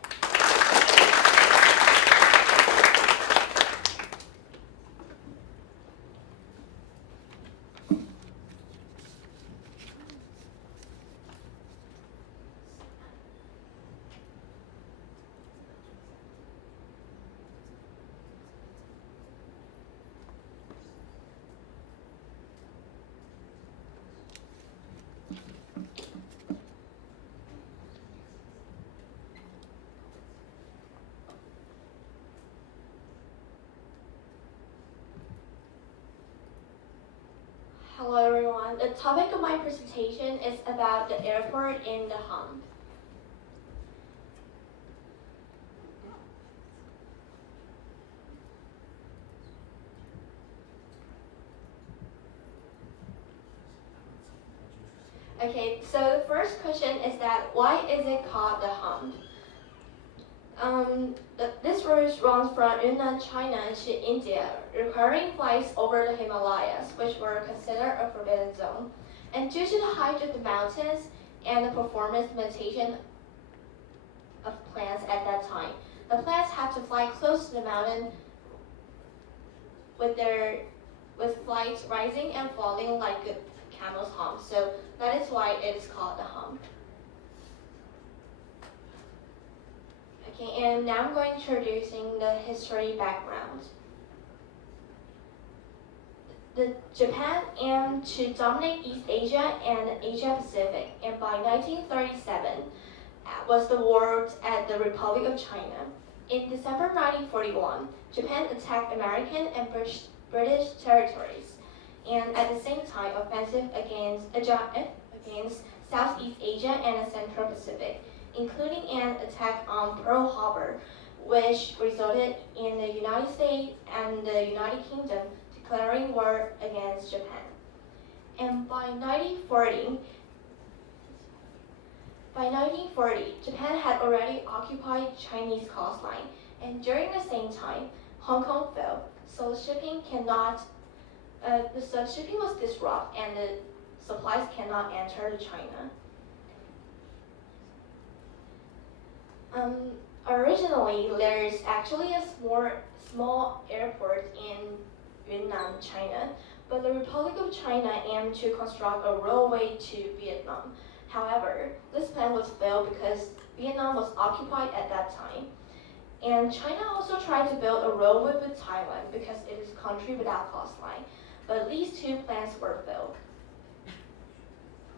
Hello everyone. The topic of my presentation is about the airport in the Hump. Okay, so the first question is that why is it called the Hump? This route runs from Yunnan, China to India, requiring flights over the Himalayas, which were considered a forbidden zone. And due to the height of the mountains and the performance limitation of planes at that time, the planes had to fly close to the mountain with flights rising and falling like a camel's hump. So that is why it is called the hump. Okay, and now I'm going to introducing the history background. Japan aimed to dominate East Asia and Asia Pacific, and by 1937 was the war at the Republic of China. In December 1941, Japan attacked American and British territories, and at the same time offensive against Southeast Asia and the Central Pacific, including an attack on Pearl Harbor, which resulted in the United States and the United Kingdom declaring war against Japan. And by 1940, Japan had already occupied Chinese coastline, and during the same time, Hong Kong fell, so the shipping was disrupted and the supplies cannot enter China. Originally, there is actually a small airport in Yunnan, China, but the Republic of China aimed to construct a railway to Vietnam. However, this plan was failed because Vietnam was occupied at that time. And China also tried to build a railway with Taiwan because it is a country without coastline, but these two plans were failed.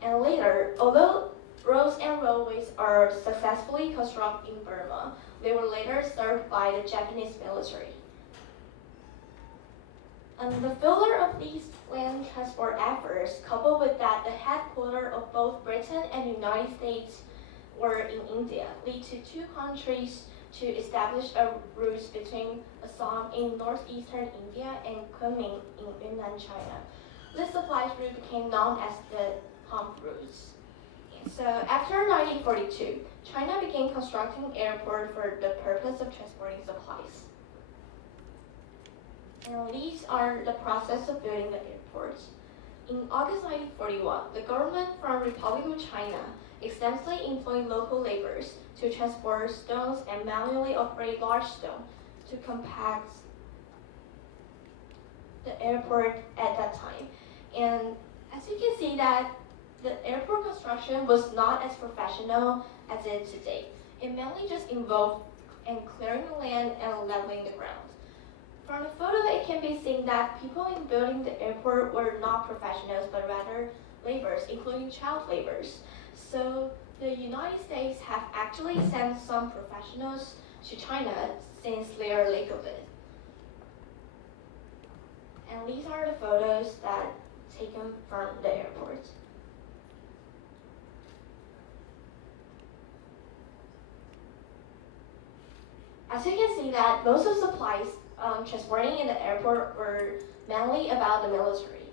And later, although roads and railways are successfully constructed in Burma, they were later served by the Japanese military. The failure of these land transport efforts, coupled with that the headquarters of both Britain and United States were in India, lead to two countries to establish a route between Assam in northeastern India and Kunming in inland China. This supply route became known as the Hump Route. So after 1942, China began constructing airport for the purpose of transporting supplies. And these are the process of building the airport. In August 1941, the government from Republic of China extensively employed local laborers to transport stones and manually operate large stone to compact the airport at that time. And as you can see that the airport construction was not as professional as it is today. It mainly just involved in clearing the land and leveling the ground. From the photo, it can be seen that people in building the airport were not professionals, but rather laborers, including child laborers. So the United States have actually sent some professionals to China since they are legal. And these are the photos that taken from the airport. As you can see that most of the supplies transporting in the airport were mainly about the military.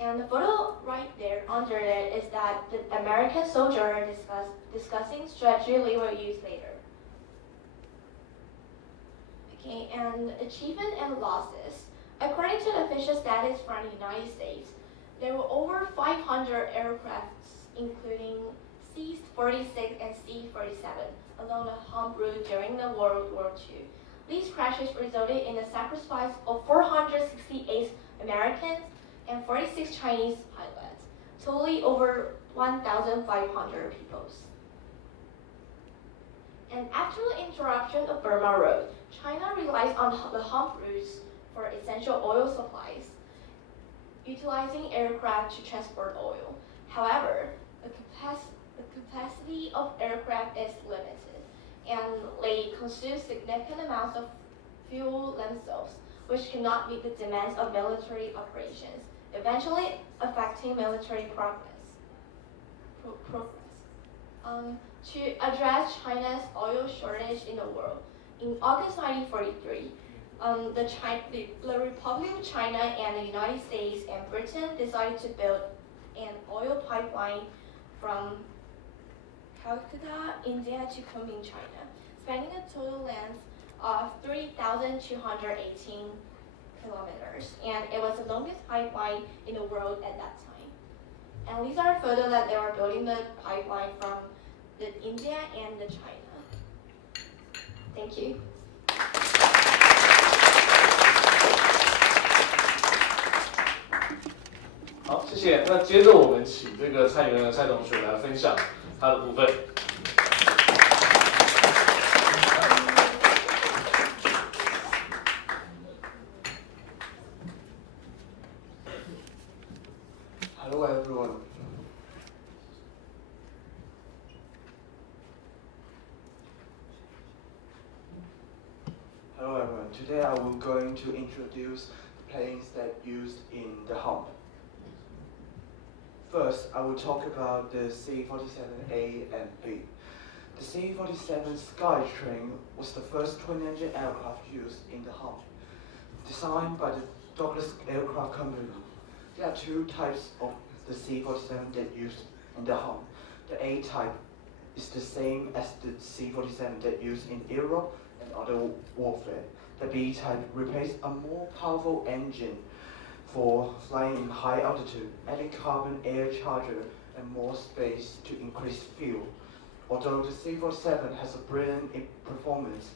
And the photo right there under it is that the American soldier are discussing strategy they will use later. Okay, and achievement and losses. According to the official status from the United States, there were over 500 aircrafts, including C-46 and C-47, along the Hump Route during the World War II. These crashes resulted in the sacrifice of 468 Americans and 46 Chinese pilots, totally over 1,500 people. And after the interruption of Burma Road, China relies on the Hump routes for essential oil supplies, utilizing aircraft to transport oil. However, the capacity of aircraft is limited, and they consume significant amounts of fuel themselves, which cannot meet the demands of military operations, eventually affecting military progress. To address China's oil shortage in the world, in August 1943, the Republic of China and the United States and Britain decided to build an oil pipeline from Calcutta, India to Kunming, China, spanning a total length of 3,218 kilometers, and it was the longest pipeline in the world at that time. And these are photos that they were building the pipeline from the India and the China. Thank you.好，谢谢。那接着我们请这个蔡元和蔡同学来分享他的部分。Hello everyone. Hello everyone. Today I will going to introduce the planes that used in the Hump. First, I will talk about the C-47A and B. The C-47 Skytrain was the first twin-engine aircraft used in the Hump, designed by the Douglas Aircraft Company. There are two types of the C-47 that used in the Hump. The A type is the same as the C-47 that used in Europe and other warfare. The B type replaced a more powerful engine for flying in high altitude, adding carbon air charger and more space to increase fuel. Although the C-47 has a brilliant performance,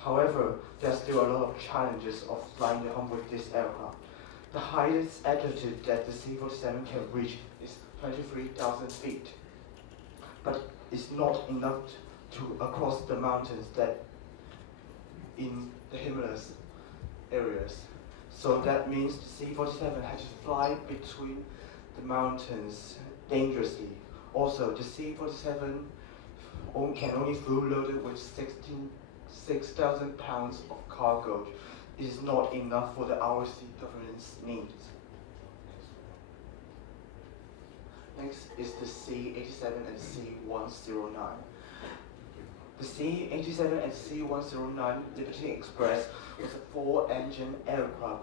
however, there are still a lot of challenges of flying the Hump with this aircraft. The highest altitude that the C-47 can reach is 23,000 feet, but it's not enough to cross the mountains that in the Himalayas areas. So that means the C-47 had to fly between the mountains dangerously. Also, the C-47 can only fuel loaded with 16 6,000 pounds of cargo is not enough for the ROC government's needs. Next is the C-87 and C-109. The C-87 and C-109 Liberty Express was a 4-engine aircraft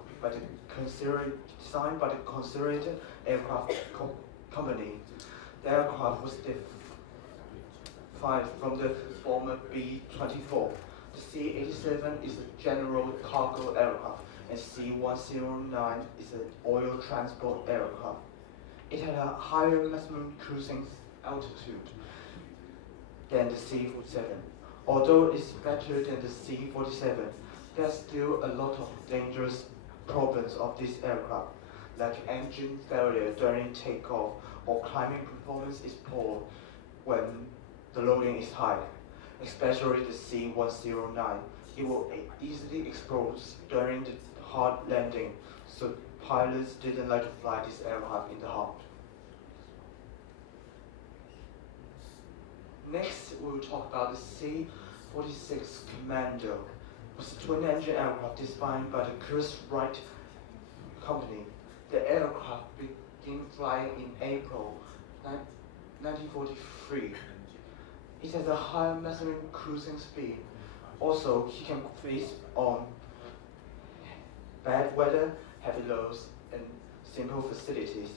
designed by the Considered Aircraft Company. The aircraft was defined from the former B-24. The C-87 is a general cargo aircraft, and C-109 is an oil transport aircraft. It had a higher maximum cruising altitude than the C-47. Although it's better than the C-47, there's still a lot of dangerous problems of this aircraft, like engine failure during takeoff or climbing performance is poor when the loading is high, especially the C-109. It will easily explode during the hard landing, so pilots didn't like to fly this aircraft in the hump. Next, we will talk about the C-46 Commando. It was a twin-engine aircraft designed by the Curtiss-Wright Company. The aircraft began flying in April 1943. It has a high maximum cruising speed. Also, he can face on bad weather, heavy loads, and simple facilities.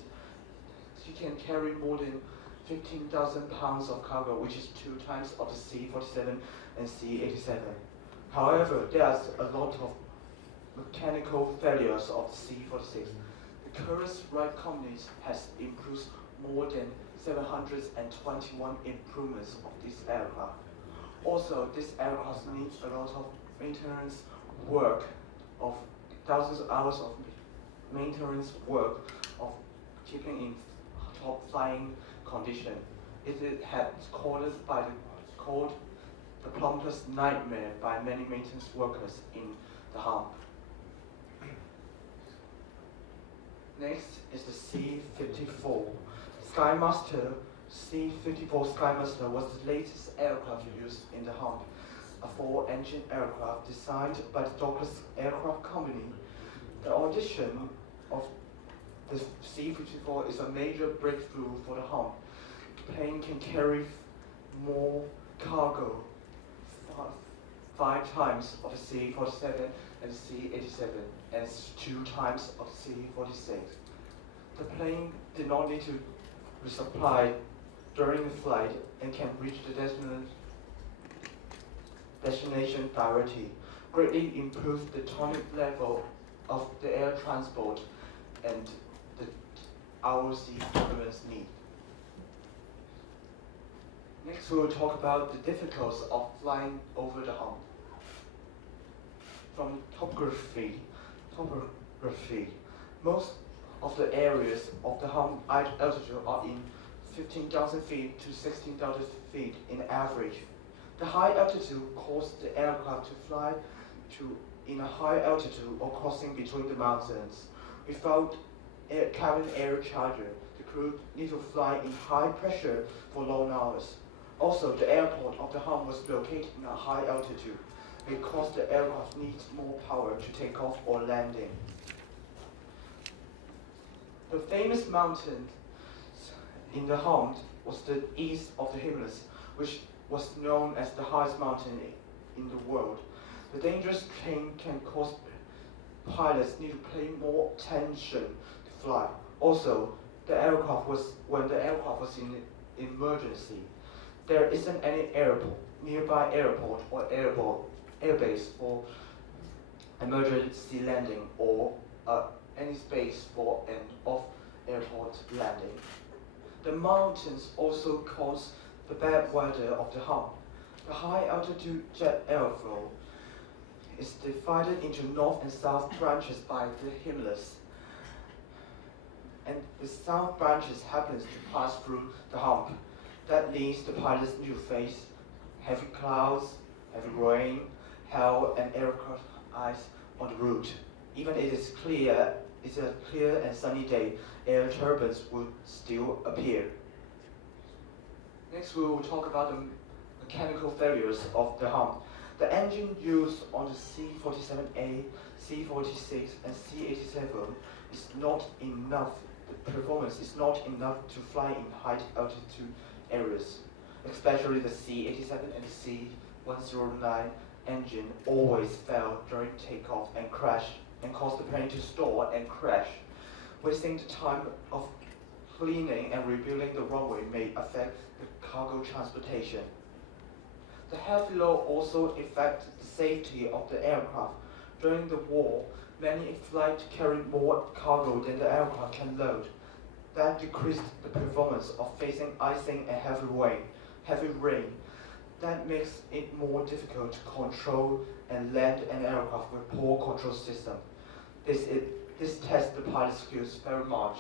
He can carry more than 15,000 pounds of cargo, which is 2 times of the C-47 and C-87. However, there's a lot of mechanical failures of the C-46. The Curtiss-Wright Company has improved more than 721 improvements of this aircraft. Also, this aircraft needs a lot of maintenance work, of thousands of hours of maintenance work of keeping in top flying condition. It had called the plumber's nightmare by many maintenance workers in the hump. Next is the C-54. Skymaster C-54 Skymaster was the latest aircraft used in the hump, a 4-engine aircraft designed by the Douglas Aircraft Company. The addition of the C-54 is a major breakthrough for the hump. The plane can carry more cargo, 5 times of the C-47 and the C-87, and 2 times of the C-46. The plane did not need to resupply during the flight and can reach the destination directly, greatly improved the tonnage level of the air transport and the ROC government's need. Next, we will talk about the difficulties of flying over the hump. From topography, most of the areas of the hump altitude are in 15,000 feet to 16,000 feet in average. The high altitude caused the aircraft to fly in a high altitude or crossing between the mountains. Without cabin air charger, the crew need to fly in high pressure for long hours. Also, the airport of the hump was located in a high altitude because the aircraft needs more power to take off or landing. The famous mountain in the hump was the east of the Himalayas, which was known as the highest mountain in the world. The dangerous terrain can cause pilots need to pay more attention to fly. Also, when the aircraft was in emergency, there isn't any nearby airport or airbase for emergency landing or any space for an off-airport landing. The mountains also cause the bad weather of the hump. The high-altitude jet airflow is divided into north and south branches by the Himalayas, and the south branches happens to pass through the hump. That leads the pilots to face heavy clouds, heavy rain, hail, and aircraft ice on the route. Even if it's a clear and sunny day, air turbulence would still appear. Next, we will talk about the mechanical failures of the hump. The engine used on the C-47A, C-46 and C-87 is not enough, the performance is not enough to fly in high altitude areas. Especially the C-87 and C-109 engine always fail during takeoff and crash and cause the plane to stall and crash. Wasting the time of cleaning and rebuilding the runway may affect the cargo transportation. The heavy load also affects the safety of the aircraft. During the war, many flights carried more cargo than the aircraft can load. That decreased the performance of facing icing and heavy rain. That makes it more difficult to control and land an aircraft with poor control system. This tests the pilot skills very much.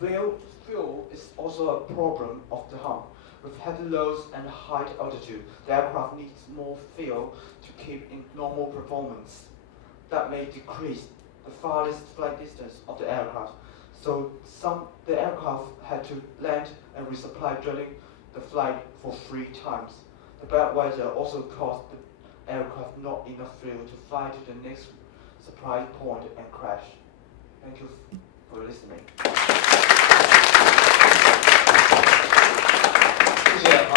Fuel is also a problem of the hump. With heavy loads and high altitude, the aircraft needs more fuel to keep in normal performance. That may decrease the farthest flight distance of the aircraft. So the aircraft had to land and resupply during the flight for 3 times. The bad weather also caused the aircraft not enough fuel to fly to the next supply point and crash. Thank you for listening. 谢谢，好，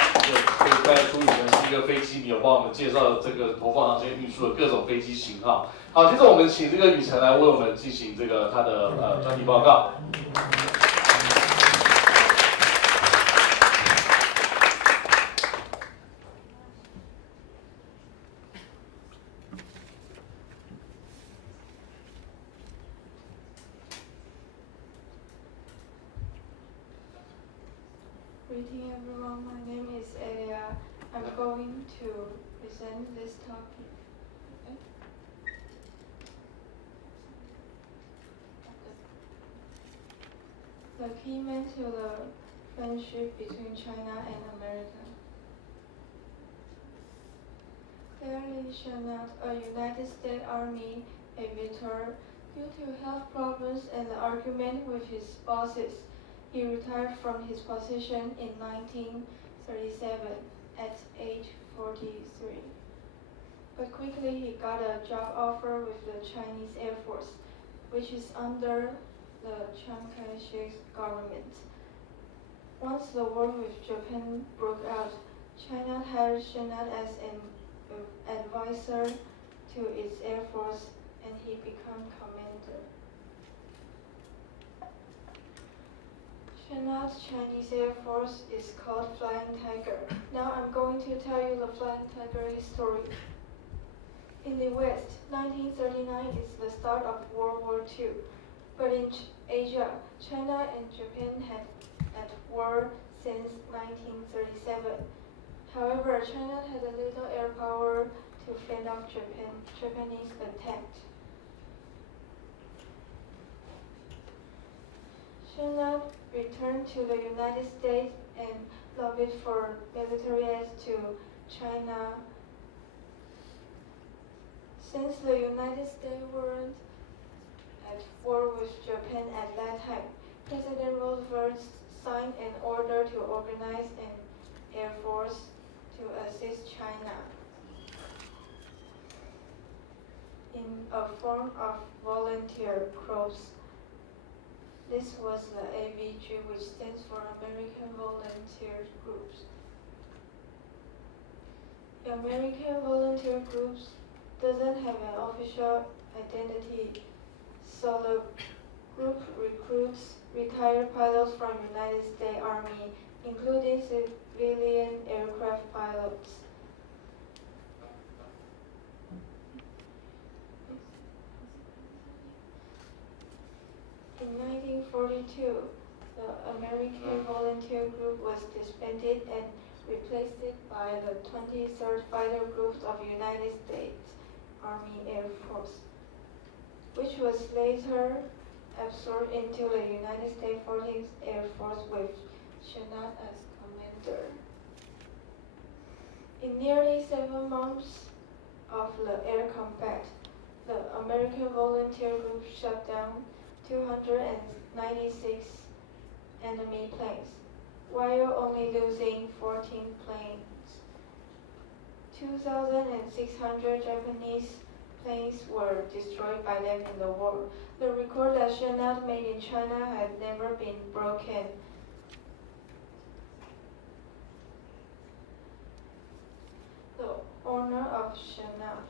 可以再出以前是一个飞机迷，有帮我们介绍这个投放航线运输的各种飞机型号。好，接着我们请这个雨辰来为我们进行这个他的专题报告。Greeting everyone, my name is Elia. I'm going to present this topic. The key man to the friendship between China and America. Clearly Shanat, a United States Army aviator, due to health problems and an argument with his bosses, he retired from his position in 1937 at age 43. But quickly he got a job offer with the Chinese Air Force, which is under the Chiang Kai-shek's government. Once the war with Japan broke out, China hired Shanat as an advisor to its Air Force, and he became commander. Shanat's Chinese Air Force is called Flying Tiger. Now I'm going to tell you the Flying Tiger history. In the West, 1939 is the start of World War II. But in Asia, China and Japan had at war since 1937. However, China had a little air power to fend off Japanese attack. China returned to the United States and lobbied for military aid to China. Since the United States weren't at war with Japan at that time, President Roosevelt signed an order to organize an air force to assist China in a form of volunteer corps. This was the AVG, which stands for American Volunteer Groups. The American Volunteer Groups doesn't have an official identity, so the group recruits retired pilots from United States Army, including civilian aircraft pilots. In 1942, the American Volunteer Group was disbanded and replaced by the 23rd Fighter Group of United States Army Air Force, which was later absorbed into the United States 14th Air Force with Shanat as commander. In nearly 7 months of the air combat, the American Volunteer Group shot down 296 enemy planes, while only losing 14 planes 2,600 Japanese planes were destroyed by them in the war. The record that Shenat made in China had never been broken. The honor of Shenat.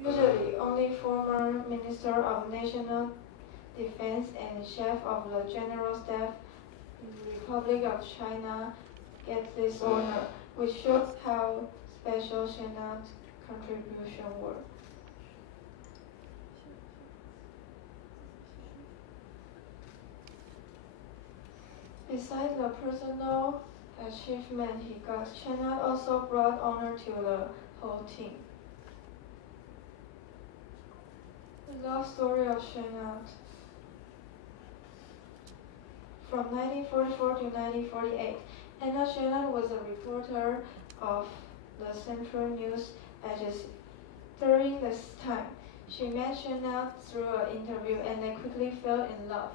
Usually, only former Minister of National Defense and Chef of the General Staff in the Republic of China get this honor, which shows how special Shenat's contribution were. Besides the personal achievement he got, Shenat also brought honor to the whole team. The love story of Shenat. From 1944 to 1948, Anna Shenat was a reporter of the Central News Agency. During this time, she met Shenat through an interview and they quickly fell in love.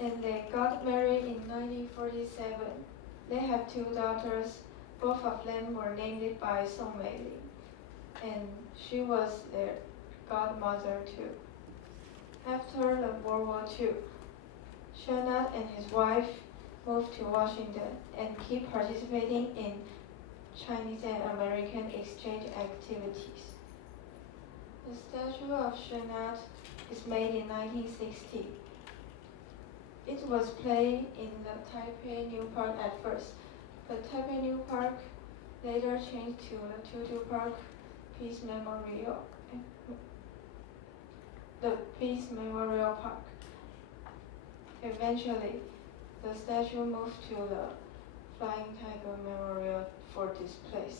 And they got married in 1947. They have 2 daughters. Both of them were named by Song Meili, and she was their godmother too. After the World War II, Shenat and his wife moved to Washington and keep participating in Chinese and American exchange activities. The statue of Shenat is made in 1960. It was placed in the Taipei New Park at first, but Taipei New Park later changed to the Tutu Park Peace Memorial. The Peace Memorial Park. Eventually, the statue moved to the Flying Tiger Memorial for display.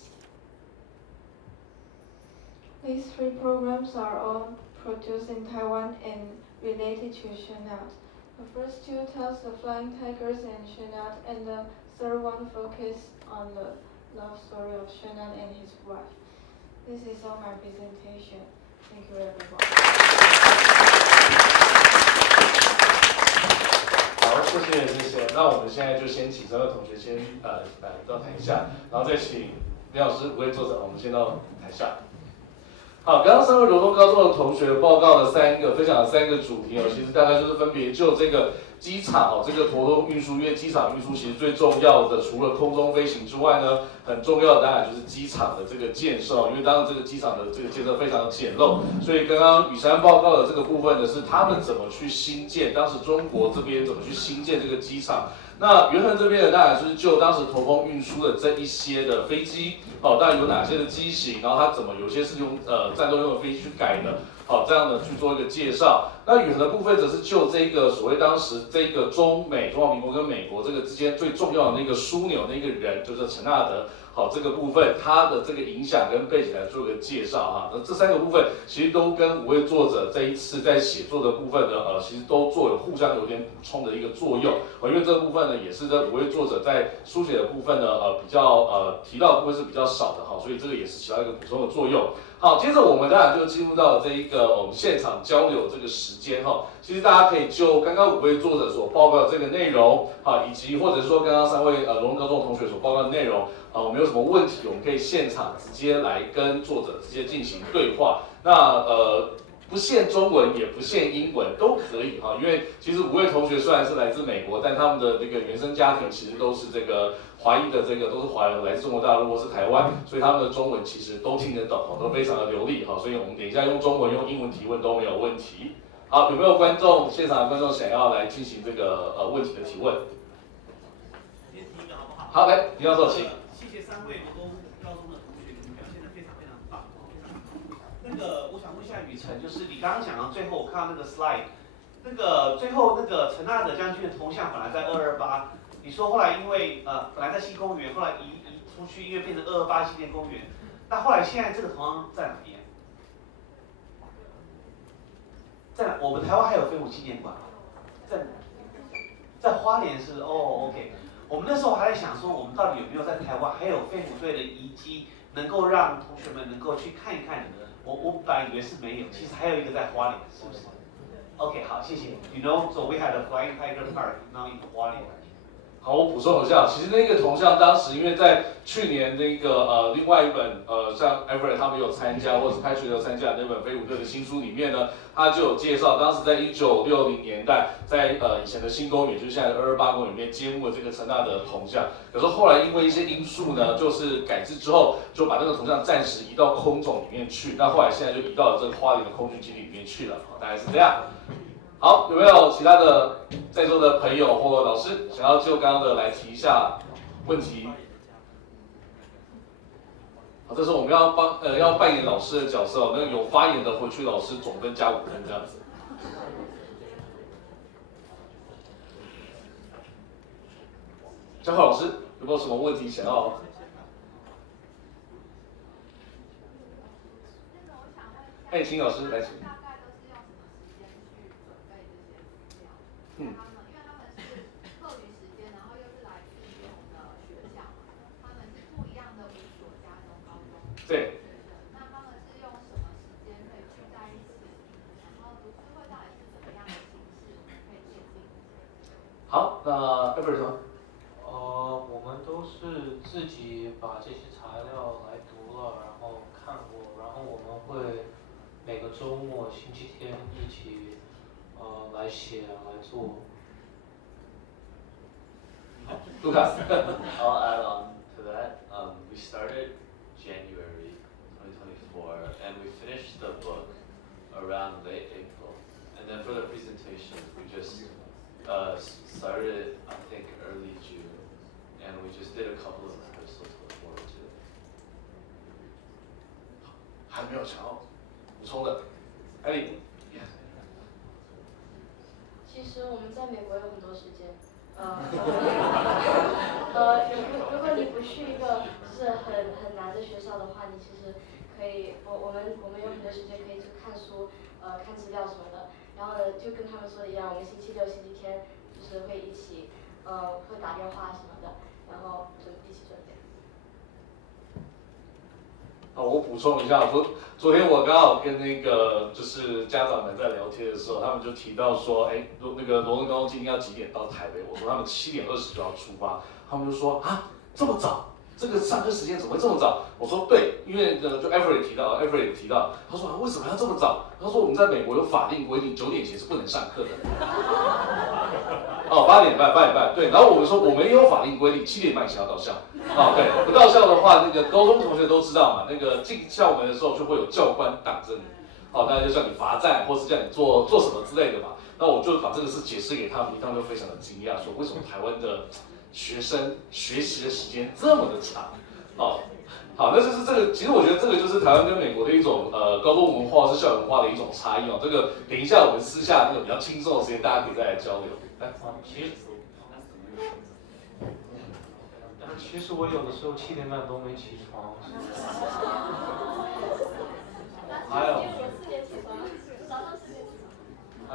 These 3 programs are all produced in Taiwan and related to Shenat. The first 2 tells the Flying Tigers and Shenat, and the third one focuses on the love story of Shenat and his wife. This is all my presentation. Thank you, everyone. 好，谢谢。那我们现在就先请3位同学先来到台下，然后再请李老师、5位作者，我们先到台下。好，刚刚3位罗东高中的同学报告了分享了3个主题哦，其实大概就是分别就这个机场哦，这个活动运输，因为机场运输其实最重要的，除了空中飞行之外呢，很重要的当然就是机场的这个建设，因为当然这个机场的这个建设非常的简陋，所以刚刚雨山报告的这个部分呢，是他们怎么去新建，当时中国这边怎么去新建这个机场。那元衡这边呢，当然就是就当时投空运输的这一些的飞机，当然有哪些的机型，然后它怎么有些是用战斗用的飞机去改的，这样的去做一个介绍。那远的部分则是就这个所谓当时这个中华民国跟美国这个之间最重要的那个枢纽那个人，就是陈纳德。这个部分它的这个影响跟背景来做个介绍哈。那这3个部分其实都跟5位作者这一次在写作的部分呢，其实都有互相有点补充的一个作用。因为这个部分呢，也是这5位作者在书写的部分呢，比较提到的部分是比较少的哈，所以这个也是起到一个补充的作用。好，接着我们当然就进入到了这一个我们现场交流这个时间哈。其实大家可以就刚刚5位作者所报告的这个内容，以及或者说刚刚3位罗东高中的同学所报告的内容，我们有什么问题，我们可以现场直接来跟作者直接进行对话。那不限中文也不限英文都可以哈，因为其实5位同学虽然是来自美国，但他们的这个原生家庭其实都是这个华裔的，都是华人，来自中国大陆或是台湾，所以他们的中文其实都听得懂，都非常的流利哈，所以我们等一下用中文用英文提问都没有问题。好，有没有现场的观众想要来进行这个问题的提问？先提一个好不好？好，来，李教授请。谢谢3位罗东高中的同学，你们表现得非常非常棒，非常好。那个，我想问一下雨辰，就是你刚刚讲到最后，我看到那个 slide， 最后那个陈纳德将军的铜像本来在228，你说后来因为本来在西公园，后来移出去，因为变成228纪念公园，那后来现在这个铜像在哪边？在我们台湾还有飞虎纪念馆，在花莲是OK。我们那时候还在想说，我们到底有没有在台湾还有飞虎队的遗迹，能够让同学们能够去看一看。我本来以为是没有，其实还有一个在花莲，是不是 ？OK， 好，谢谢。You know, so we had a flying tiger park now in 花莲。好，我补充一下，其实那个铜像当时因为在去年那个另外一本像 Everett 他们有参加，或者是Patrick 有参加那本飞虎队的新书里面呢，他就有介绍，当时在1960年代，在以前的新公园，就是现在的228公园里面揭幕了这个陈纳德的铜像。可是后来因为一些因素呢，就是改制之后，就把那个铜像暂时移到空总里面去。那后来现在就移到了这个花莲的空军基地里面去了，大概是这样。好，有没有其他的在座的朋友或老师想要就刚刚的来提一下问题？好，这时候我们要扮演老师的角色，那个有发言的回去老师总分加5分这样子。嘉浩老师有没有什么问题想要？哎，请老师来请。嗯。对。那他们是用什么时间可以聚在一起？然后读书会到底是怎么样的形式？我们可以界定。好，那 Everett 说。我们都是自己把这些材料来读了，然后看过，然后我们会每个周末、星期天一起来写来做。好，卢卡。I'll add on to that. We started January 2024, and we finished the book around late April. And then for the presentation, we just started it, I think, early June, and we just did a couple of rehearsals to look forward to it. 还没有想要补充的，艾莉。其实我们在美国有很多时间。如果你不去一个就是很难的学校的话，你其实可以，我们有很多时间可以去看书，看资料什么的。然后呢，就跟他们说的一样，我们星期六、星期天就是会一起，会打电话什么的，然后就一起准备。我补充一下，昨天我刚好跟那个就是家长们在聊天的时候，他们就提到说，哎，那个罗文高中今天要几点到台北？我说他们7点20就要出发，他们就说啊这么早，这个上课时间怎么会这么早？我说对，因为就 Everett 提到，他说为什么要这么早？他说我们在美国有法令规定9点前是不能上课的。8点半，对。然后我们说我们也有法令规定7点半以前要到校。对，不到校的话，那个高中同学都知道嘛，那个进校门的时候就会有教官挡着你，大家就叫你罚站，或是叫你做什么之类的嘛。那我就把这个事解释给他们，他们就非常的惊讶，说为什么台湾的学生学习的时间这么的长？好，那就是这个，其实我觉得这个就是台湾跟美国的一种高中文化或是校园文化的一种差异哦。这个等一下我们私下那个比较轻松的时间，大家可以再来交流。其实我有的时候7点半都没起床。还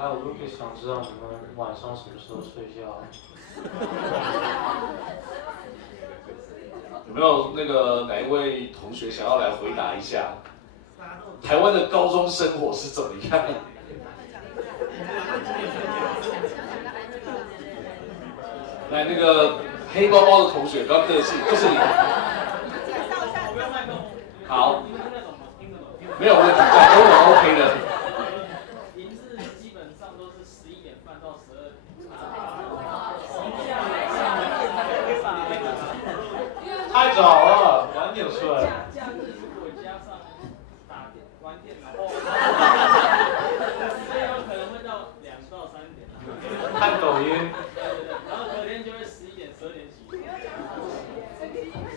有 Lucas 想知道你们晚上什么时候睡觉？有没有那个哪一位同学想要来回答一下？台湾的高中生活是怎么样？来，那个黑包包的同学不要客气，就是你。好，没有问题，讲中文 OK 的。平日基本上都是11点半到12点。太早了，晚点睡。如果加上玩电脑，所以有可能会到2到3点。看抖音。对，然后隔天就会11点、12点起。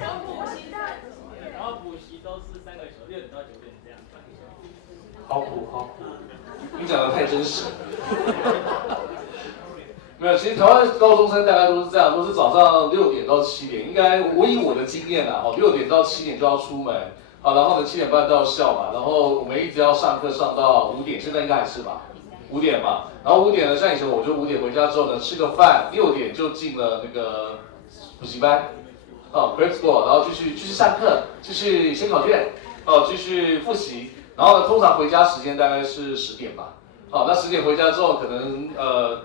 然后补习都是3个小时，6点到9点这样。好苦，好苦。你讲的太真实了。没有，其实台湾高中生大概都是这样，都是早上6点到7点，应该我以我的经验啊，6点到7点就要出门，然后呢7点半到校嘛，然后我们一直要上课上到5点，现在应该还是吧，5点嘛，然后5点呢，像以前我就5点回家之后呢，吃个饭，6点就进了那个补习班，prep school， 然后继续上课，继续写考卷，继续复习，然后呢，通常回家时间大概是10点吧。好，那10点回家之后，可能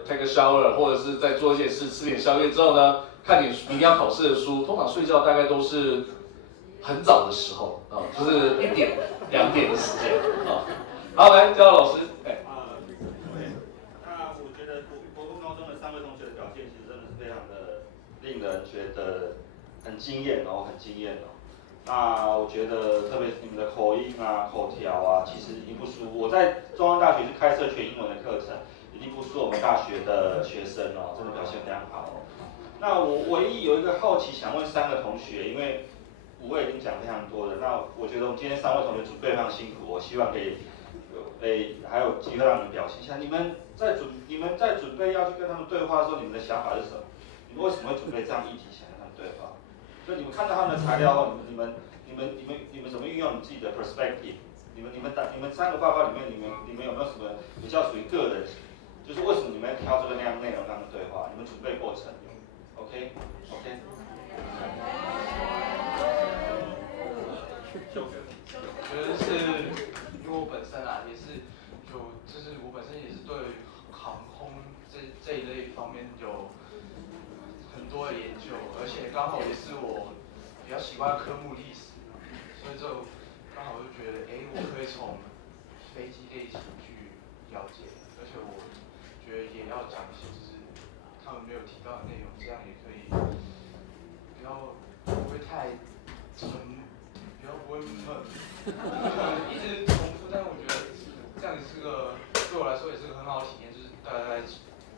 take a shower， 或者是再做一些事，吃点宵夜之后呢，看点明天要考试的书，通常睡觉大概都是很早的时候啊，就是1点、2点的时间啊。好，来，教老师，哎。那我觉得国中高中的3位同学的表现，其实真的是非常的令人觉得很惊艳哦，很惊艳哦。那我觉得，特别是你们的口音啊、口条啊，其实已经不输。我在中央大学是开设全英文的课程，已经不输我们大学的学生哦，真的表现非常好哦。那我唯一有一个好奇想问3个同学，因为5位已经讲非常多了，那我觉得我们今天3位同学准备非常辛苦，我希望可以还有机会让你们表现一下。你们在准备要去跟他们对话的时候，你们的想法是什么？你们为什么会准备这样议题想跟他们对话？就你们看到他们的材料后，你们怎么运用你自己的 perspective？ 你们3个报告里面，你们有没有什么比较属于个人？就是为什么你们要挑这个内容跟他们对话？你们准备过程 ？OK？ 我觉得是，因为我本身啊也是就是我本身也是对航空这一类方面有很多的研究，而且刚好也是我比较喜欢的科目历史，所以就刚好就觉得，我可以从飞机类型去了解，而且我觉得也要讲一些就是他们没有提到的内容，这样也可以不会太沉，比较不会闷，一直重复，但是我觉得这样也是个对我来说也是个很好的体验，就是大家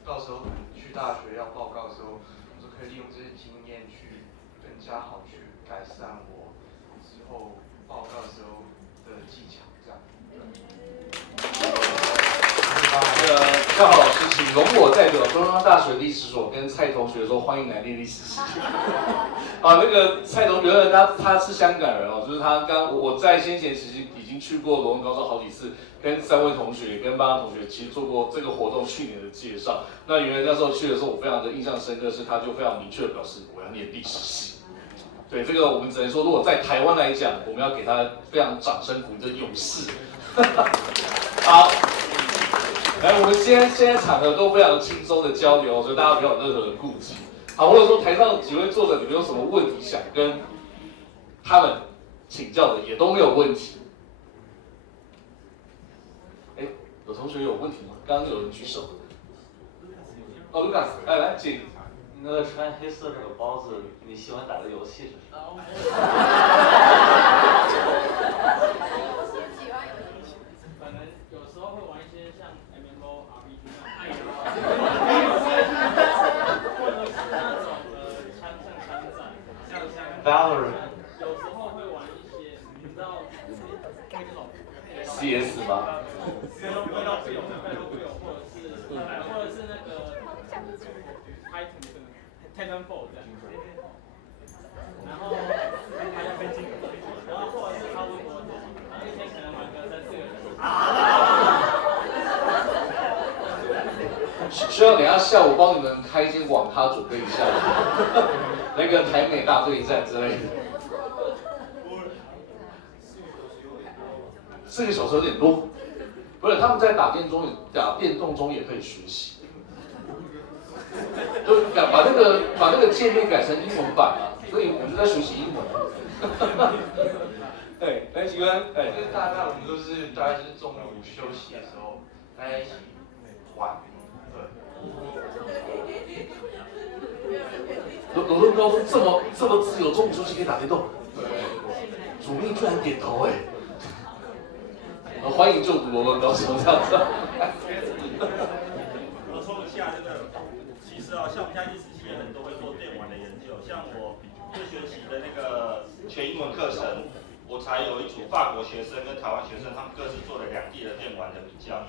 到时候去大学要报告的时候，我就可以利用这些经验去更加好去改善我之后报告的时候的技巧，这样。嘉豪老师，请容我代表中央大学历史所跟蔡同学说，欢迎来念历史系。那个蔡同学他是香港人哦，就是我在先前其实已经去过罗文高中好几次，跟3位同学跟8位同学其实做过这个活动去年的介绍。那原来那时候去的时候，我非常的印象深刻，是他就非常明确的表示我要念历史系。对，这个我们只能说，如果在台湾来讲，我们要给他非常掌声鼓励的勇士。好。来，我们现在场合都非常轻松的交流，所以大家不要有任何的顾忌。好，或者说台上几位作者，你们有什么问题想跟他们请教的，也都没有问题。有同学有问题吗？刚刚有人举手。哦，卢卡斯，来，请。那个穿黑色的包子，你喜欢打的游戏是什么？可能有时候会玩一些像 MMORPG 那种或者是那种枪战，像 Valorant。有时候会玩一些，你知道那种 CS 吗？背到不有，或者是那个 Titanfall 这样。然后或者是差不多这样，然后一天可能玩个3、4个人。需要等一下下午帮你们开一间网咖准备一下，那个台美大对战之类的。4个小时有点多，不是他们在打电动中也可以学习。就把那个界面改成英文版啊，所以我们就在学习英文。对，来请问，就是大概我们都是大概就是中午休息的时候，大家一起玩，罗东高中这么自由，中午休息可以打电动，主秘居然点头欢迎就读罗东高中这样子。我说一下这个。其实像我们现在历史系也很多会做电玩的研究，像我这学期的那个全英文课程，我才有一组法国学生跟台湾学生，他们各自做了2地的电玩的比较。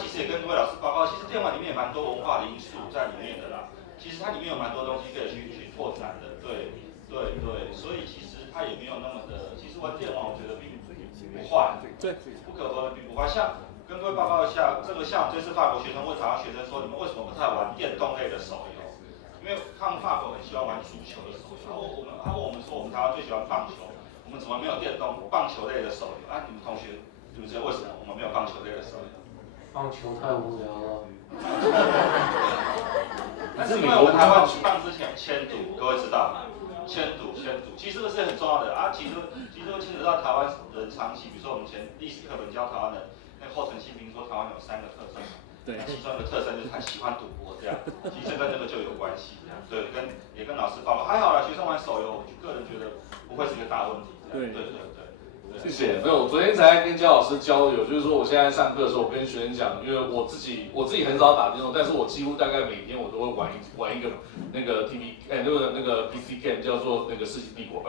其实也跟各位老师报告，其实电玩里面也蛮多文化的因素在里面的啦。其实它里面有蛮多东西可以去拓展的，对，所以其实它也没有那么的，其实玩电玩我觉得并不坏，对，不可否认并不坏。像跟各位报告一下，这个像我这次法国学生问台湾学生说，你们为什么不太玩电动类的手游？因为他们法国很喜欢玩足球的手游。他问我们说，我们台湾最喜欢棒球，我们怎么没有电动棒球类的手游？你们同学知不知道为什么我们没有棒球类的手游？棒球太无聊了。但是因为我们台湾举办之前签赌，各位知道吗？签赌，其实这个是很重要的啊。其实会牵扯到台湾人长期，比如说我们前历史课本教台湾人，那个后陈新平说台湾有3个特征，对，其中一个特征就是很喜欢赌博这样，其实这跟这个就有关系这样，对，也跟老师报告，还好啦，学生玩手游，我个人觉得不会是一个大问题这样，对。谢谢。没有，我昨天才跟焦老师交流，就是说我现在上课的时候，我跟学生讲，因为我自己很少打电动，但是我几乎大概每天我都会玩一个那个 那个 PC game 叫做那个《世纪帝国2》，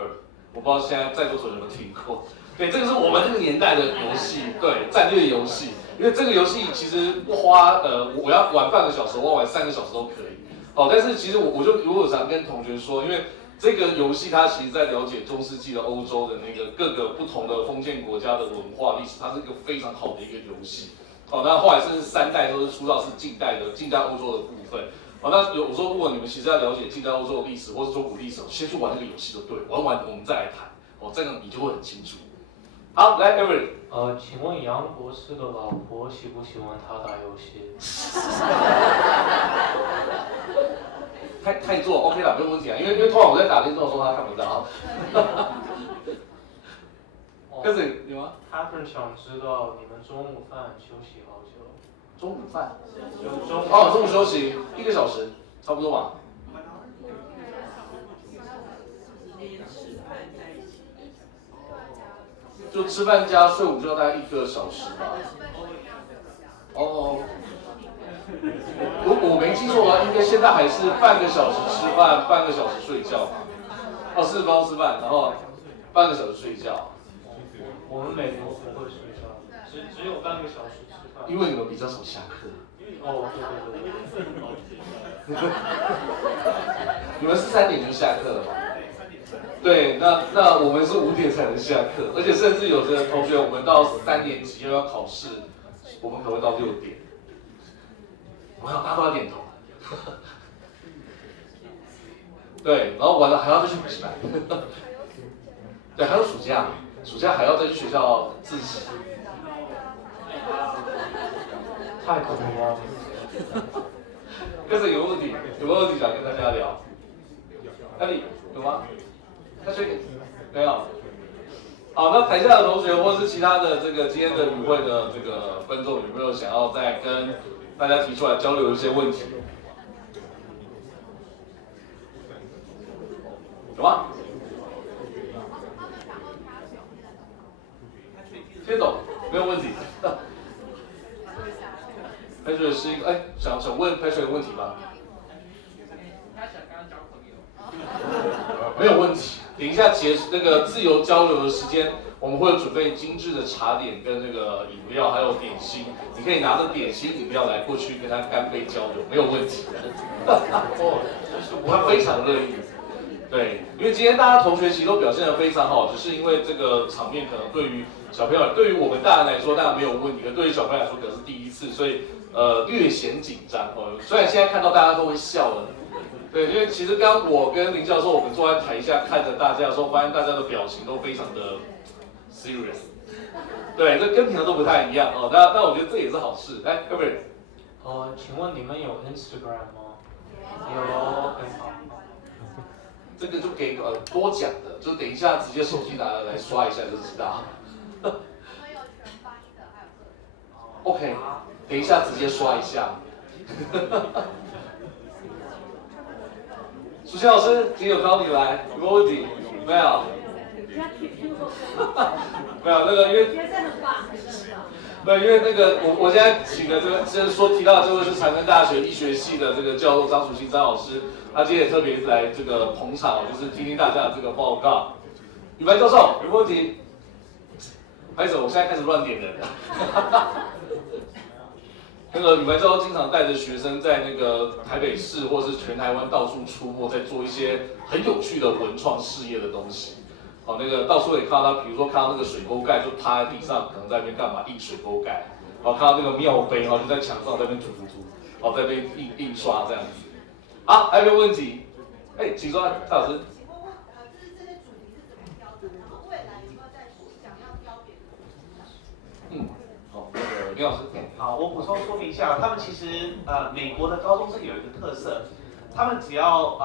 我不知道现在在座所有人有没有听过。对，这个是我们那个年代的游戏，对，战略游戏。因为这个游戏其实不花我要玩半个小时，我要玩3个小时都可以。哦，但是其实我就如果想跟同学说，因为这个游戏它其实在了解中世纪的欧洲的那个各个不同的封建国家的文化历史，它是一个非常好的一个游戏。哦，那后来甚至3代都是出到是近代欧洲的部分。哦，那我说如果你们其实要了解近代欧洲的历史或是中古历史，先去玩这个游戏就对，玩完我们再来谈。哦，这样你就会很清楚。好，来 Everett。请问杨博士的老婆喜不喜欢他打游戏？太做 OK 了，没有问题啊，因为通常我在打电动的时候他看不到。开始有吗？他更想知道你们中午饭休息好久。中午饭？中午休息1个小时，差不多吧。就吃饭加睡午觉大概1个小时吧。哦，我没记错啊，应该现在还是半个小时吃饭，半个小时睡觉。哦，40分钟吃饭，然后半个小时睡觉。我们美国不会睡觉，只有半个小时吃饭。因为你们比较少下课。哦，对。你们是3点就下课了吗？对，那我们是5点才能下课，而且甚至有的同学，我们到3年级又要考试，我们可能会到6点。我想大家都要点头。对，然后完了还要再去补习班。对，还有暑假还要再去学校自习。太可怕了。但是有问题想跟大家聊？那里有吗？那谁没有？好，那台下的同学或是其他的这个今天的与会的这个观众，有没有想要再跟大家提出来交流一些问题？有吗？谢总，没有问题。Patrick 是一个想问 Patrick 的问题吗？他想跟他交朋友。没有问题。等一下那个自由交流的时间，我们会准备精致的茶点跟那个饮料，还有点心。你可以拿着点心饮料来过去跟他干杯交流，没有问题的。他非常乐意。对，因为今天大家同学其实都表现得非常好，只是因为这个场面可能对于小朋友，对于我们大人来说当然没有问题，可对于小朋友来说可能是第一次，所以略显紧张哦。虽然现在看到大家都会笑了。对，因为其实刚刚我跟林教授，我们坐在台下看着大家的时候，发现大家的表情都非常的 serious。对，这跟平常都不太一样哦。那我觉得这也是好事。来 ，Everett。请问你们有 Instagram 吗？有。这个就给多讲的，就等一下直接手机拿来刷一下就知道。OK， 等一下直接刷一下。苏欣老师，今天有找你来，有没有问题？没有。没有那个，因为对，因为那个我现在请的这个，提到的这位是长庚大学医学系的这个教授张淑欣张老师，他今天也特别来这个捧场，就是听听大家的这个报告。宇凡教授，有没有问题？拍手，我现在开始乱点人了。那个宇凡教授经常带着学生在那个台北市或是全台湾到处出没，在做一些很有趣的文创事业的东西。好，那个到处也看到他，比如说看到那个水沟盖就趴在地上，可能在那边干嘛印水沟盖。好，看到那个庙碑，然后就在墙上在那边涂，好，在那边印刷这样子。好，还有没有问题？请说，蔡老师。就是这些主题是怎么挑的？然后未来有没有在想要挑别的主题？好，那个林老师。好，我补充说明一下，他们其实美国的高中生有一个特色，他们只要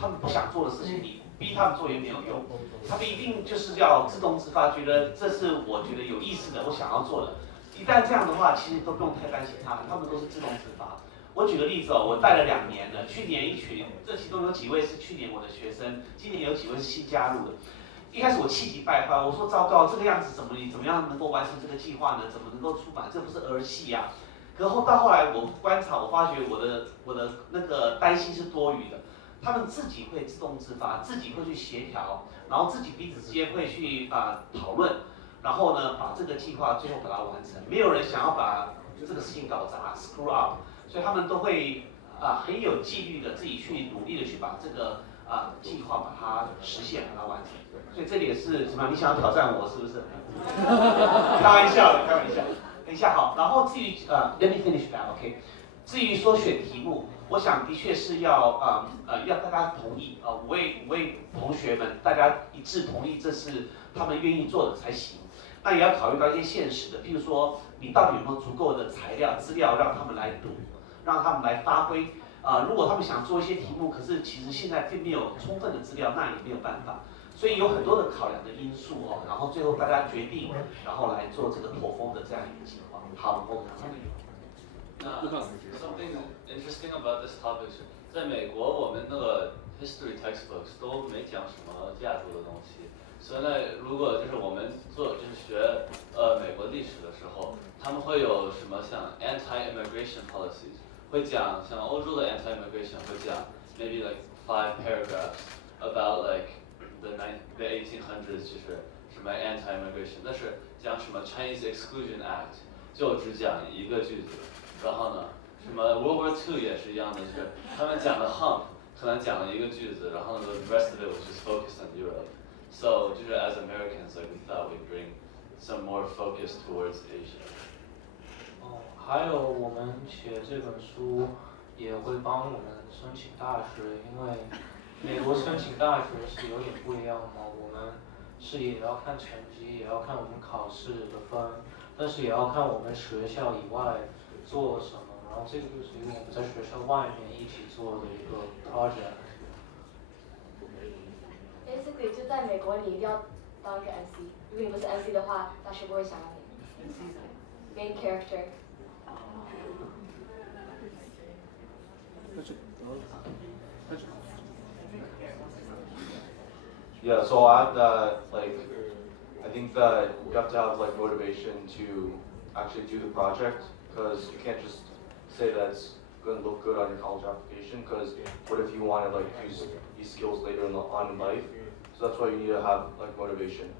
他们不想做的事情，你逼他们做也没有用，他们一定就是要自动自发，觉得这是我觉得有意思的，我想要做的。一旦这样的话，其实都不用太担心他们，他们都是自动自发。我举个例子哦，我带了2年了，去年一群，这其中有几位是去年我的学生，今年有几位是新加入的。一开始我气急败坏，我说糟糕，这个样子怎么样能够完成这个计划呢？怎么能够出版？这不是儿戏呀！可到后来我观察，我发觉我的那个担心是多余的，他们自己会自动自发，自己会去协调，然后自己彼此之间会去讨论，然后呢把这个计划最后把它完成。没有人想要把这个事情搞砸 screw up， 所以他们都会很有纪律的自己去努力的去把这个计划把它实现，把它完成。所以这点是什么？你想要挑战我是不是？开玩笑的，开玩笑。等一下好，然后至于let me finish that OK。至于说选题目，我想的确是要大家同意五位同学们大家一致同意这是他们愿意做的才行。那也要考虑到一些现实的，譬如说你到底有没有足够的材料资料让他们来读，让他们来发挥。如果他们想做一些题目，可是其实现在并没有充分的资料，那也没有办法。所以有很多的考量的因素哦，然后最后大家决定，然后来做这个驼峰的这样一个计划。好，我们something interesting about this topic 是，在美国我们那个 history textbooks 都没讲什么亚洲的东西，所以呢，如果就是我们学美国历史的时候，他们会有什么像 anti-immigration policies， 会讲像欧洲的 anti-immigration 会讲 maybe like 5 paragraphs about like the 1800s 就是什么 anti-immigration， 但是讲什么 Chinese Exclusion Act 就只讲一个句子，然后呢，什么 World War II 也是一样的，就是他们讲的 hump 可能讲了一个句子，然后呢 the rest of it was just focused on Europe。So 就是 as Americans like we thought we'd bring some more focus towards Asia。还有我们写这本书也会帮我们申请大学，因为美国申请大学是有点不一样嘛，我们是也要看成绩，也要看我们考试的分，但是也要看我们学校以外做什么，然后这个就是因为我们在学校外面一起做的一个 project。Basically 就在美国你一定要当一个 MC， 如果你不是 MC 的话，大学不会想要你。Main character。Yeah, so I have that, I think that you have to have motivation to actually do the project, because you can't just say that it's going to look good on your college application, because what if you want to use these skills later on in life? So that's why you need to have motivation.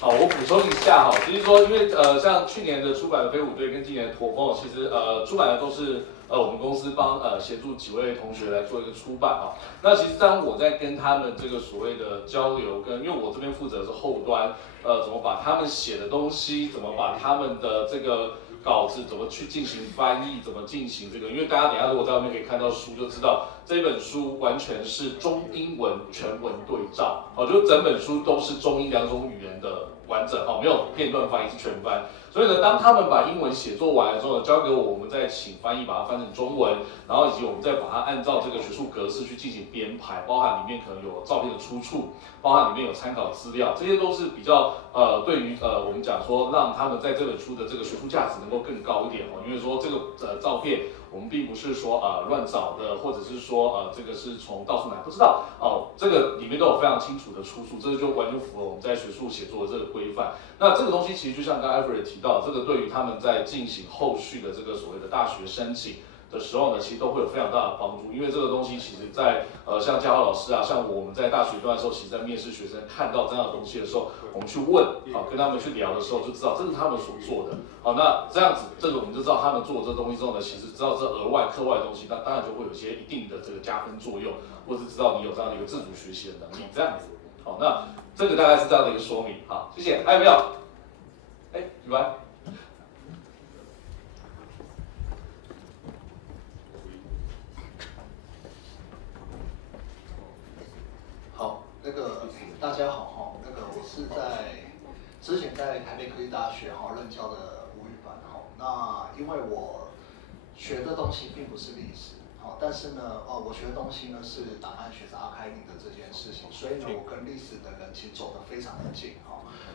好，我补充一下哈，就是说，因为像去年的出版的飞虎队跟今年的驼峰，其实出版的都是我们公司帮协助几位同学来做一个出版哈。那其实当我在跟他们这个所谓的交流因为我这边负责的是后端，怎么把他们写的东西，怎么把他们的这个稿子怎么去进行翻译，怎么进行这个，因为大家等一下如果在外面可以看到书就知道，这本书完全是中英文全文对照，就整本书都是中英2种语言的完整，没有片段翻译，是全翻。所以呢，当他们把英文写作完了之后呢，交给我们再请翻译把它翻成中文，然后以及我们再把它按照这个学术格式去进行编排，包含里面可能有照片的出处，包含里面有参考资料，这些都是比较对于我们讲说让他们在这本书的这个学术价值能够更高一点因为说这个照片我们并不是说乱找的，或者是说这个是从到处来，不知道这个里面都有非常清楚的出处，这就完全符合我们在学术写作的这个规范。那这个东西其实就像刚刚 Everett 提到，这个对于他们在进行后续的这个所谓的大学申请的时候呢，其实都会有非常大的帮助，因为这个东西其实在像嘉豪老师啊，像我们在大学段的时候，其实在面试学生看到这样的东西的时候，我们去问跟他们去聊的时候，就知道这是他们所做的。那这样子，这个我们就知道他们做这东西之后呢，其实知道这额外课外的东西，那当然就会有一些一定的这个加分作用，或是知道你有这样的一个自主学习的能力，这样子。好，那这个大概是这样的一个说明。好，谢谢。还有没有？宇文。好，大家好我是在之前在台北科技大学任教的吴宇凡那因为我学的东西并不是历史但是呢我学的东西呢是档案学是阿开明的这件事情，所以呢我跟历史的人其实走得非常的近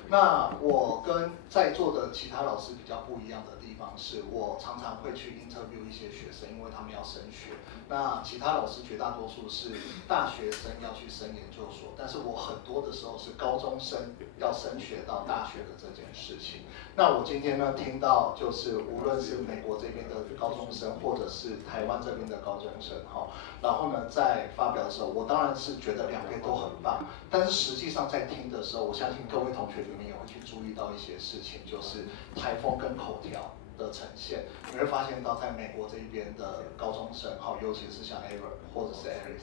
那我跟在座的其他老师比较不一样的地方是，我常常会去 interview 一些学生，因为他们要升学。那其他老师绝大多数是大学生要去升研究所，但是我很多的时候是高中生要升学到大学的这件事情。那我今天呢听到就是无论是美国这边的高中生，或者是台湾这边的高中生然后呢在发表的时候，我当然是觉得两边都很棒，但是实际上在听的时候，我相信各位同学你们也会去注意到一些事情，就是台风跟口条的呈现，你会发现到在美国这一边的高中生尤其是像 Ever 或者是 Ellie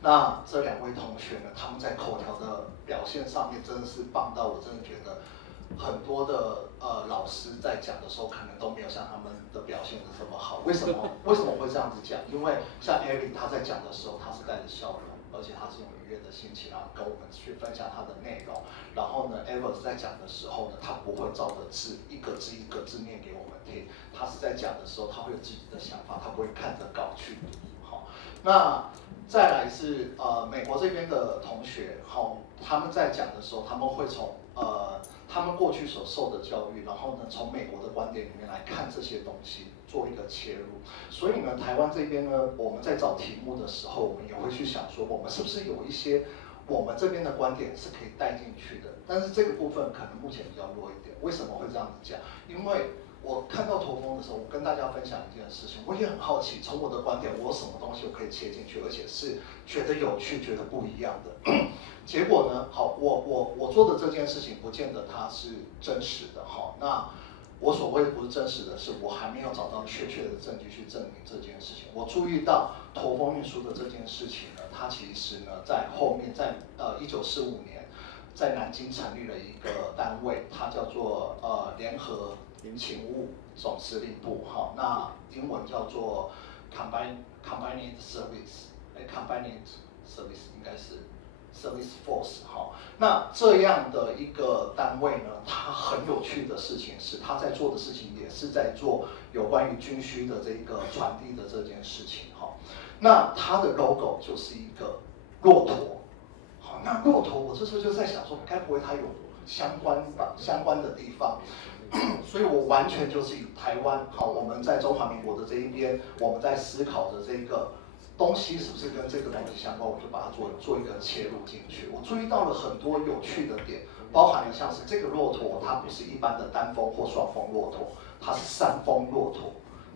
那这两位同学呢，他们在口条的表现上面真的是棒到我真的觉得很多的老师在讲的时候，可能都没有像他们的表现的这么好。为什么会这样子讲？因为像 Ellie 他在讲的时候，他是带着笑容，而且他是用愉悦的心情跟我们去分享他的内容。然后呢 Evers 在讲的时候呢，他不会照着字一个字一个字念给我们听，他是在讲的时候，他会有自己的想法，他不会看着稿去读。那再来是美国这边的同学他们在讲的时候，他们会从他们过去所受的教育，然后呢从美国的观点里面来看这些东西，做一个切入。所以呢，台湾这边呢，我们在找题目的时候，我们也会去想说，我们是不是有一些我们这边的观点是可以带进去的？但是这个部分可能目前比较弱一点。为什么会这样子讲？因为我看到驼峰的时候，我跟大家分享一件事情，我也很好奇，从我的观点，我有什么东西我可以切进去，而且是觉得有趣、觉得不一样的。结果呢，好，我做的这件事情，不见得它是真实的那我所谓不是真实的是，我还没有找到确切的证据去证明这件事情。我注意到驼峰运输的这件事情呢，它其实呢在后面，在1945年，在南京成立了一个单位，它叫做联合勤务总司令部那英文叫做 combined service 应该是 service force 那这样的一个单位呢，它很有趣的事情是，它在做的事情也是在做有关于军需的这个传递的这件事情那它的 logo 就是一个骆驼那骆驼我这时候就在想说，该不会它有相关的地方？所以我完全就是以台湾我们在中华民国的这一边，我们在思考的这个东西是不是跟这个东西相关，我就把它做一个切入进去。我注意到了很多有趣的点，包含了像是这个骆驼，它不是一般的单峰或双峰骆驼，它是三峰骆驼。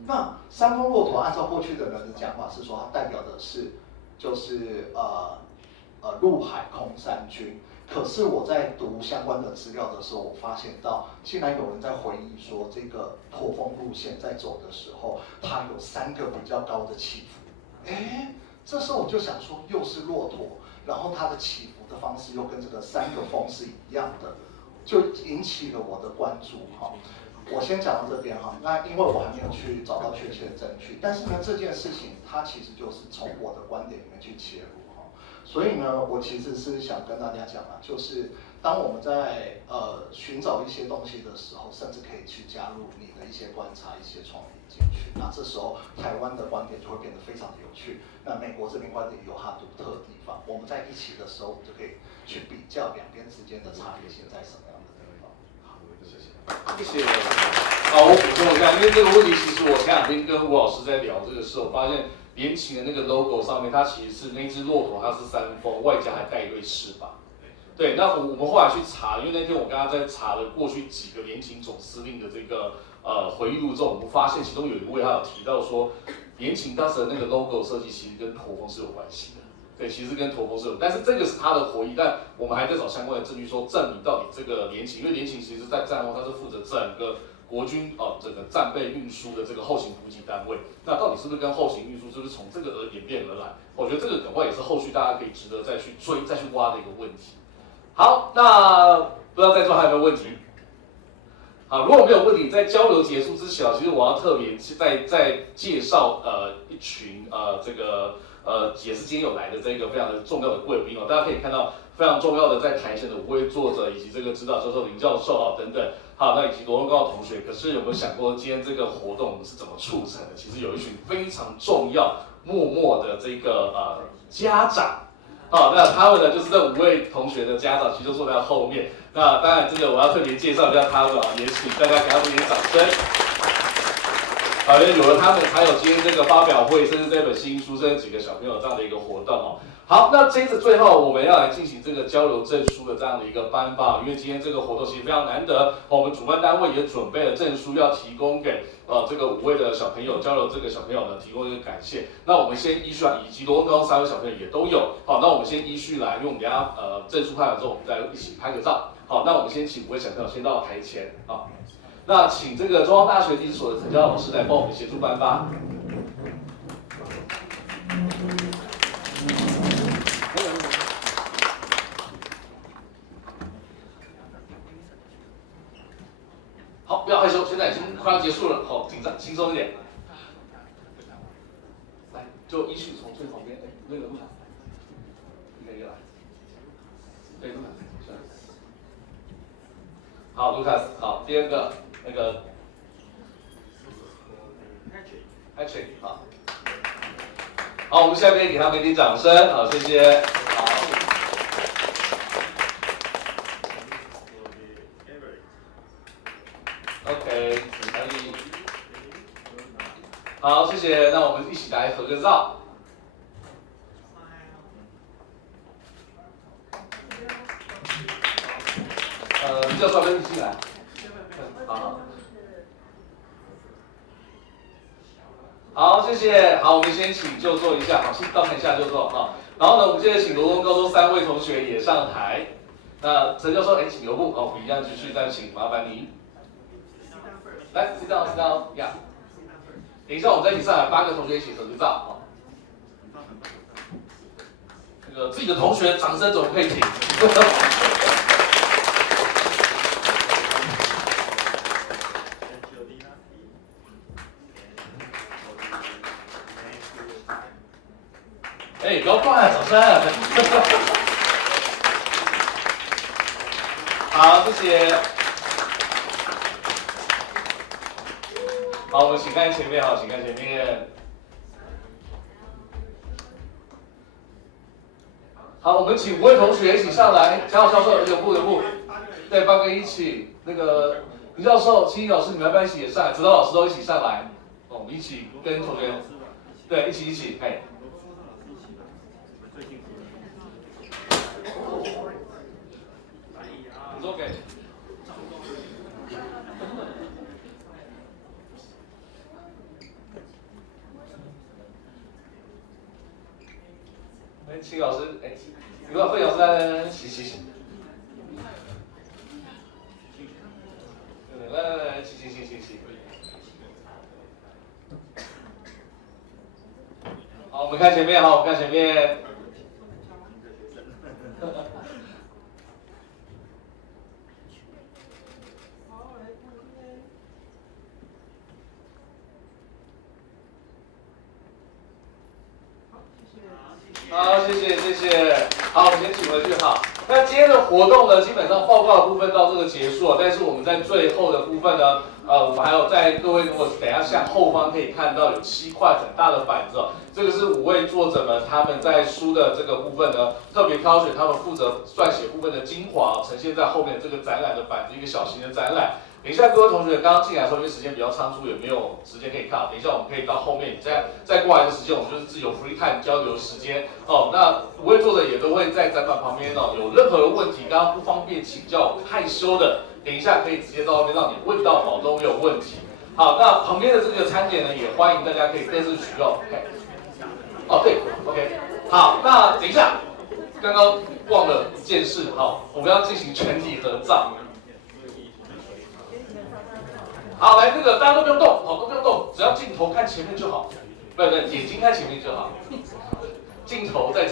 那三峰骆驼按照过去的人的讲法是说，它代表的是就是陆海空三军。可是我在读相关的资料的时候，我发现到竟然有人在回忆说，这个驼峰路线在走的时候，它有3个比较高的起伏。这时候我就想说，又是骆驼，然后它的起伏的方式又跟这个3个峰是一样的，就引起了我的关注我先讲到这边那因为我还没有去找到确切的证据，但是呢，这件事情它其实就是从我的观点里面去切入所以呢，我其实是想跟大家讲就是当我们在寻找一些东西的时候，甚至可以去加入你的一些观察、一些创意进去。那这时候台湾的观点就会变得非常的有趣，那美国这边观点有它独特的地方。我们在一起的时候，我们就可以去比较两边之间的差别性在什么样的地方。好，谢谢。谢谢。好，我补充一下，因为这个问题其实我前2天跟吴老师在聊这个时候，发现联勤的那个 logo 上面，它其实是那只骆驼，它是3峰，外加还带一对翅膀。对，那我们后来去查，因为那天我刚刚在查了过去几个联勤总司令的这个回忆录之后，我们发现其中有一位他有提到说，联勤当时的那个 logo 设计其实跟驼峰是有关系的。对，其实跟驼峰是有，但是这个是他的回忆，但我们还在找相关的证据说证明到底这个联勤，因为联勤其实在战后它是负责整个国军这个战备运输的这个后勤补给单位，那到底是不是跟后勤运输是不是从这个而演变而来？我觉得这个赶快也是后续大家可以值得再去追、再去挖的一个问题。好，那不知道在座还有没有问题？好，如果没有问题，在交流结束之前啊，其实我要特别再介绍一群也是今天有来的这个非常的重要的贵宾哦，大家可以看到非常重要的在台前的5位作者以及这个指导教授林教授啊等等，好，那以及罗东高的同学。可是有没有想过今天这个活动我们是怎么促成的？其实有一群非常重要默默的这个家长。好，那他们呢，就是这5位同学的家长，其实就坐在后面。那当然，这个我要特别介绍一下他们啊，也请大家给他们一点掌声。好，因为有了他们，才有今天这个发表会，甚至这本新书，甚至几个小朋友这样的一个活动哦。好，那接着最后我们要来进行这个交流证书的这样的一个颁发，因为今天这个活动其实非常难得，我们主办单位也准备了证书要提供给这个5位的小朋友交流，这个小朋友呢提供一个感谢。那我们先依序来，以及罗东高3位小朋友也都有。好，那我们先依序来，因为我们等一下证书拍完之后，我们再一起拍个照。好，那我们先请5位小朋友先到台前啊。那请这个中央大学历史所的陈教老师来帮我们协助颁发。好，不要害羞，现在已经快要结束了，好，紧张，轻松一点。来，就依序从最旁边，那个路上，一个一个来。对，路上，是。好，卢卡斯，好，第2个那个 Patrick， 好，好，我们下面给他们一点掌声，好，谢谢，好。OK， 可以。好，谢谢。那我们一起来合个照。教授跟你进来。好。好，谢谢。好，我们先请就坐一下，好，先到台下就坐哈。然后呢，我们接着请罗东高中3位同学也上台。那陈教授，请留步，好，我们一样继续，但请麻烦您。来 ，sit down， sit down， 呀。等一下，我们再一起上来，8个同学一起合个照，那个自己的同学掌声怎么可以停？哎，不要断啊，掌声！好，谢谢。好，我们请看前面，好，请看前面。好，我们请5位同学一起上来，嘉豪教授留步，对，8个一起，那个林教授、青怡老师，你们要不要一起也上来？指导老师都一起上来，我们一起跟同学，对，一起，哎。It's okay。青老师，你把费老师来，行。来，行。好，我们看前面，好，我们看前面。好，谢谢。好，我们先请回去哈。那今天的活动呢，基本上报告的部分到这个结束了，但是我们在最后的部分呢，我们还有在各位如果等一下向后方可以看到有7块很大的板子，这个是5位作者们他们在书的这个部分呢，特别挑选他们负责撰写部分的精华，呈现在后面这个展览的板子，一个小型的展览。等一下，各位同学刚刚进来的时候，因为时间比较仓促，也没有时间可以看。等一下，我们可以到后面再过来的时间，我们就是自由 free time 交流时间哦。那5位作者也都会在展板旁边哦，有任何的问题，刚刚不方便请教、害羞的，等一下可以直接到那边让你问到饱都没有问题。好，那旁边的这个餐点呢，也欢迎大家可以各自取用。哦，对 ，OK， 好，那等一下，刚刚忘了一件事，好，我们要进行全体合照。好，来，那个大家都不用动，好，都不用动，只要镜头看前面就好，对，眼睛看前面就好，镜头在。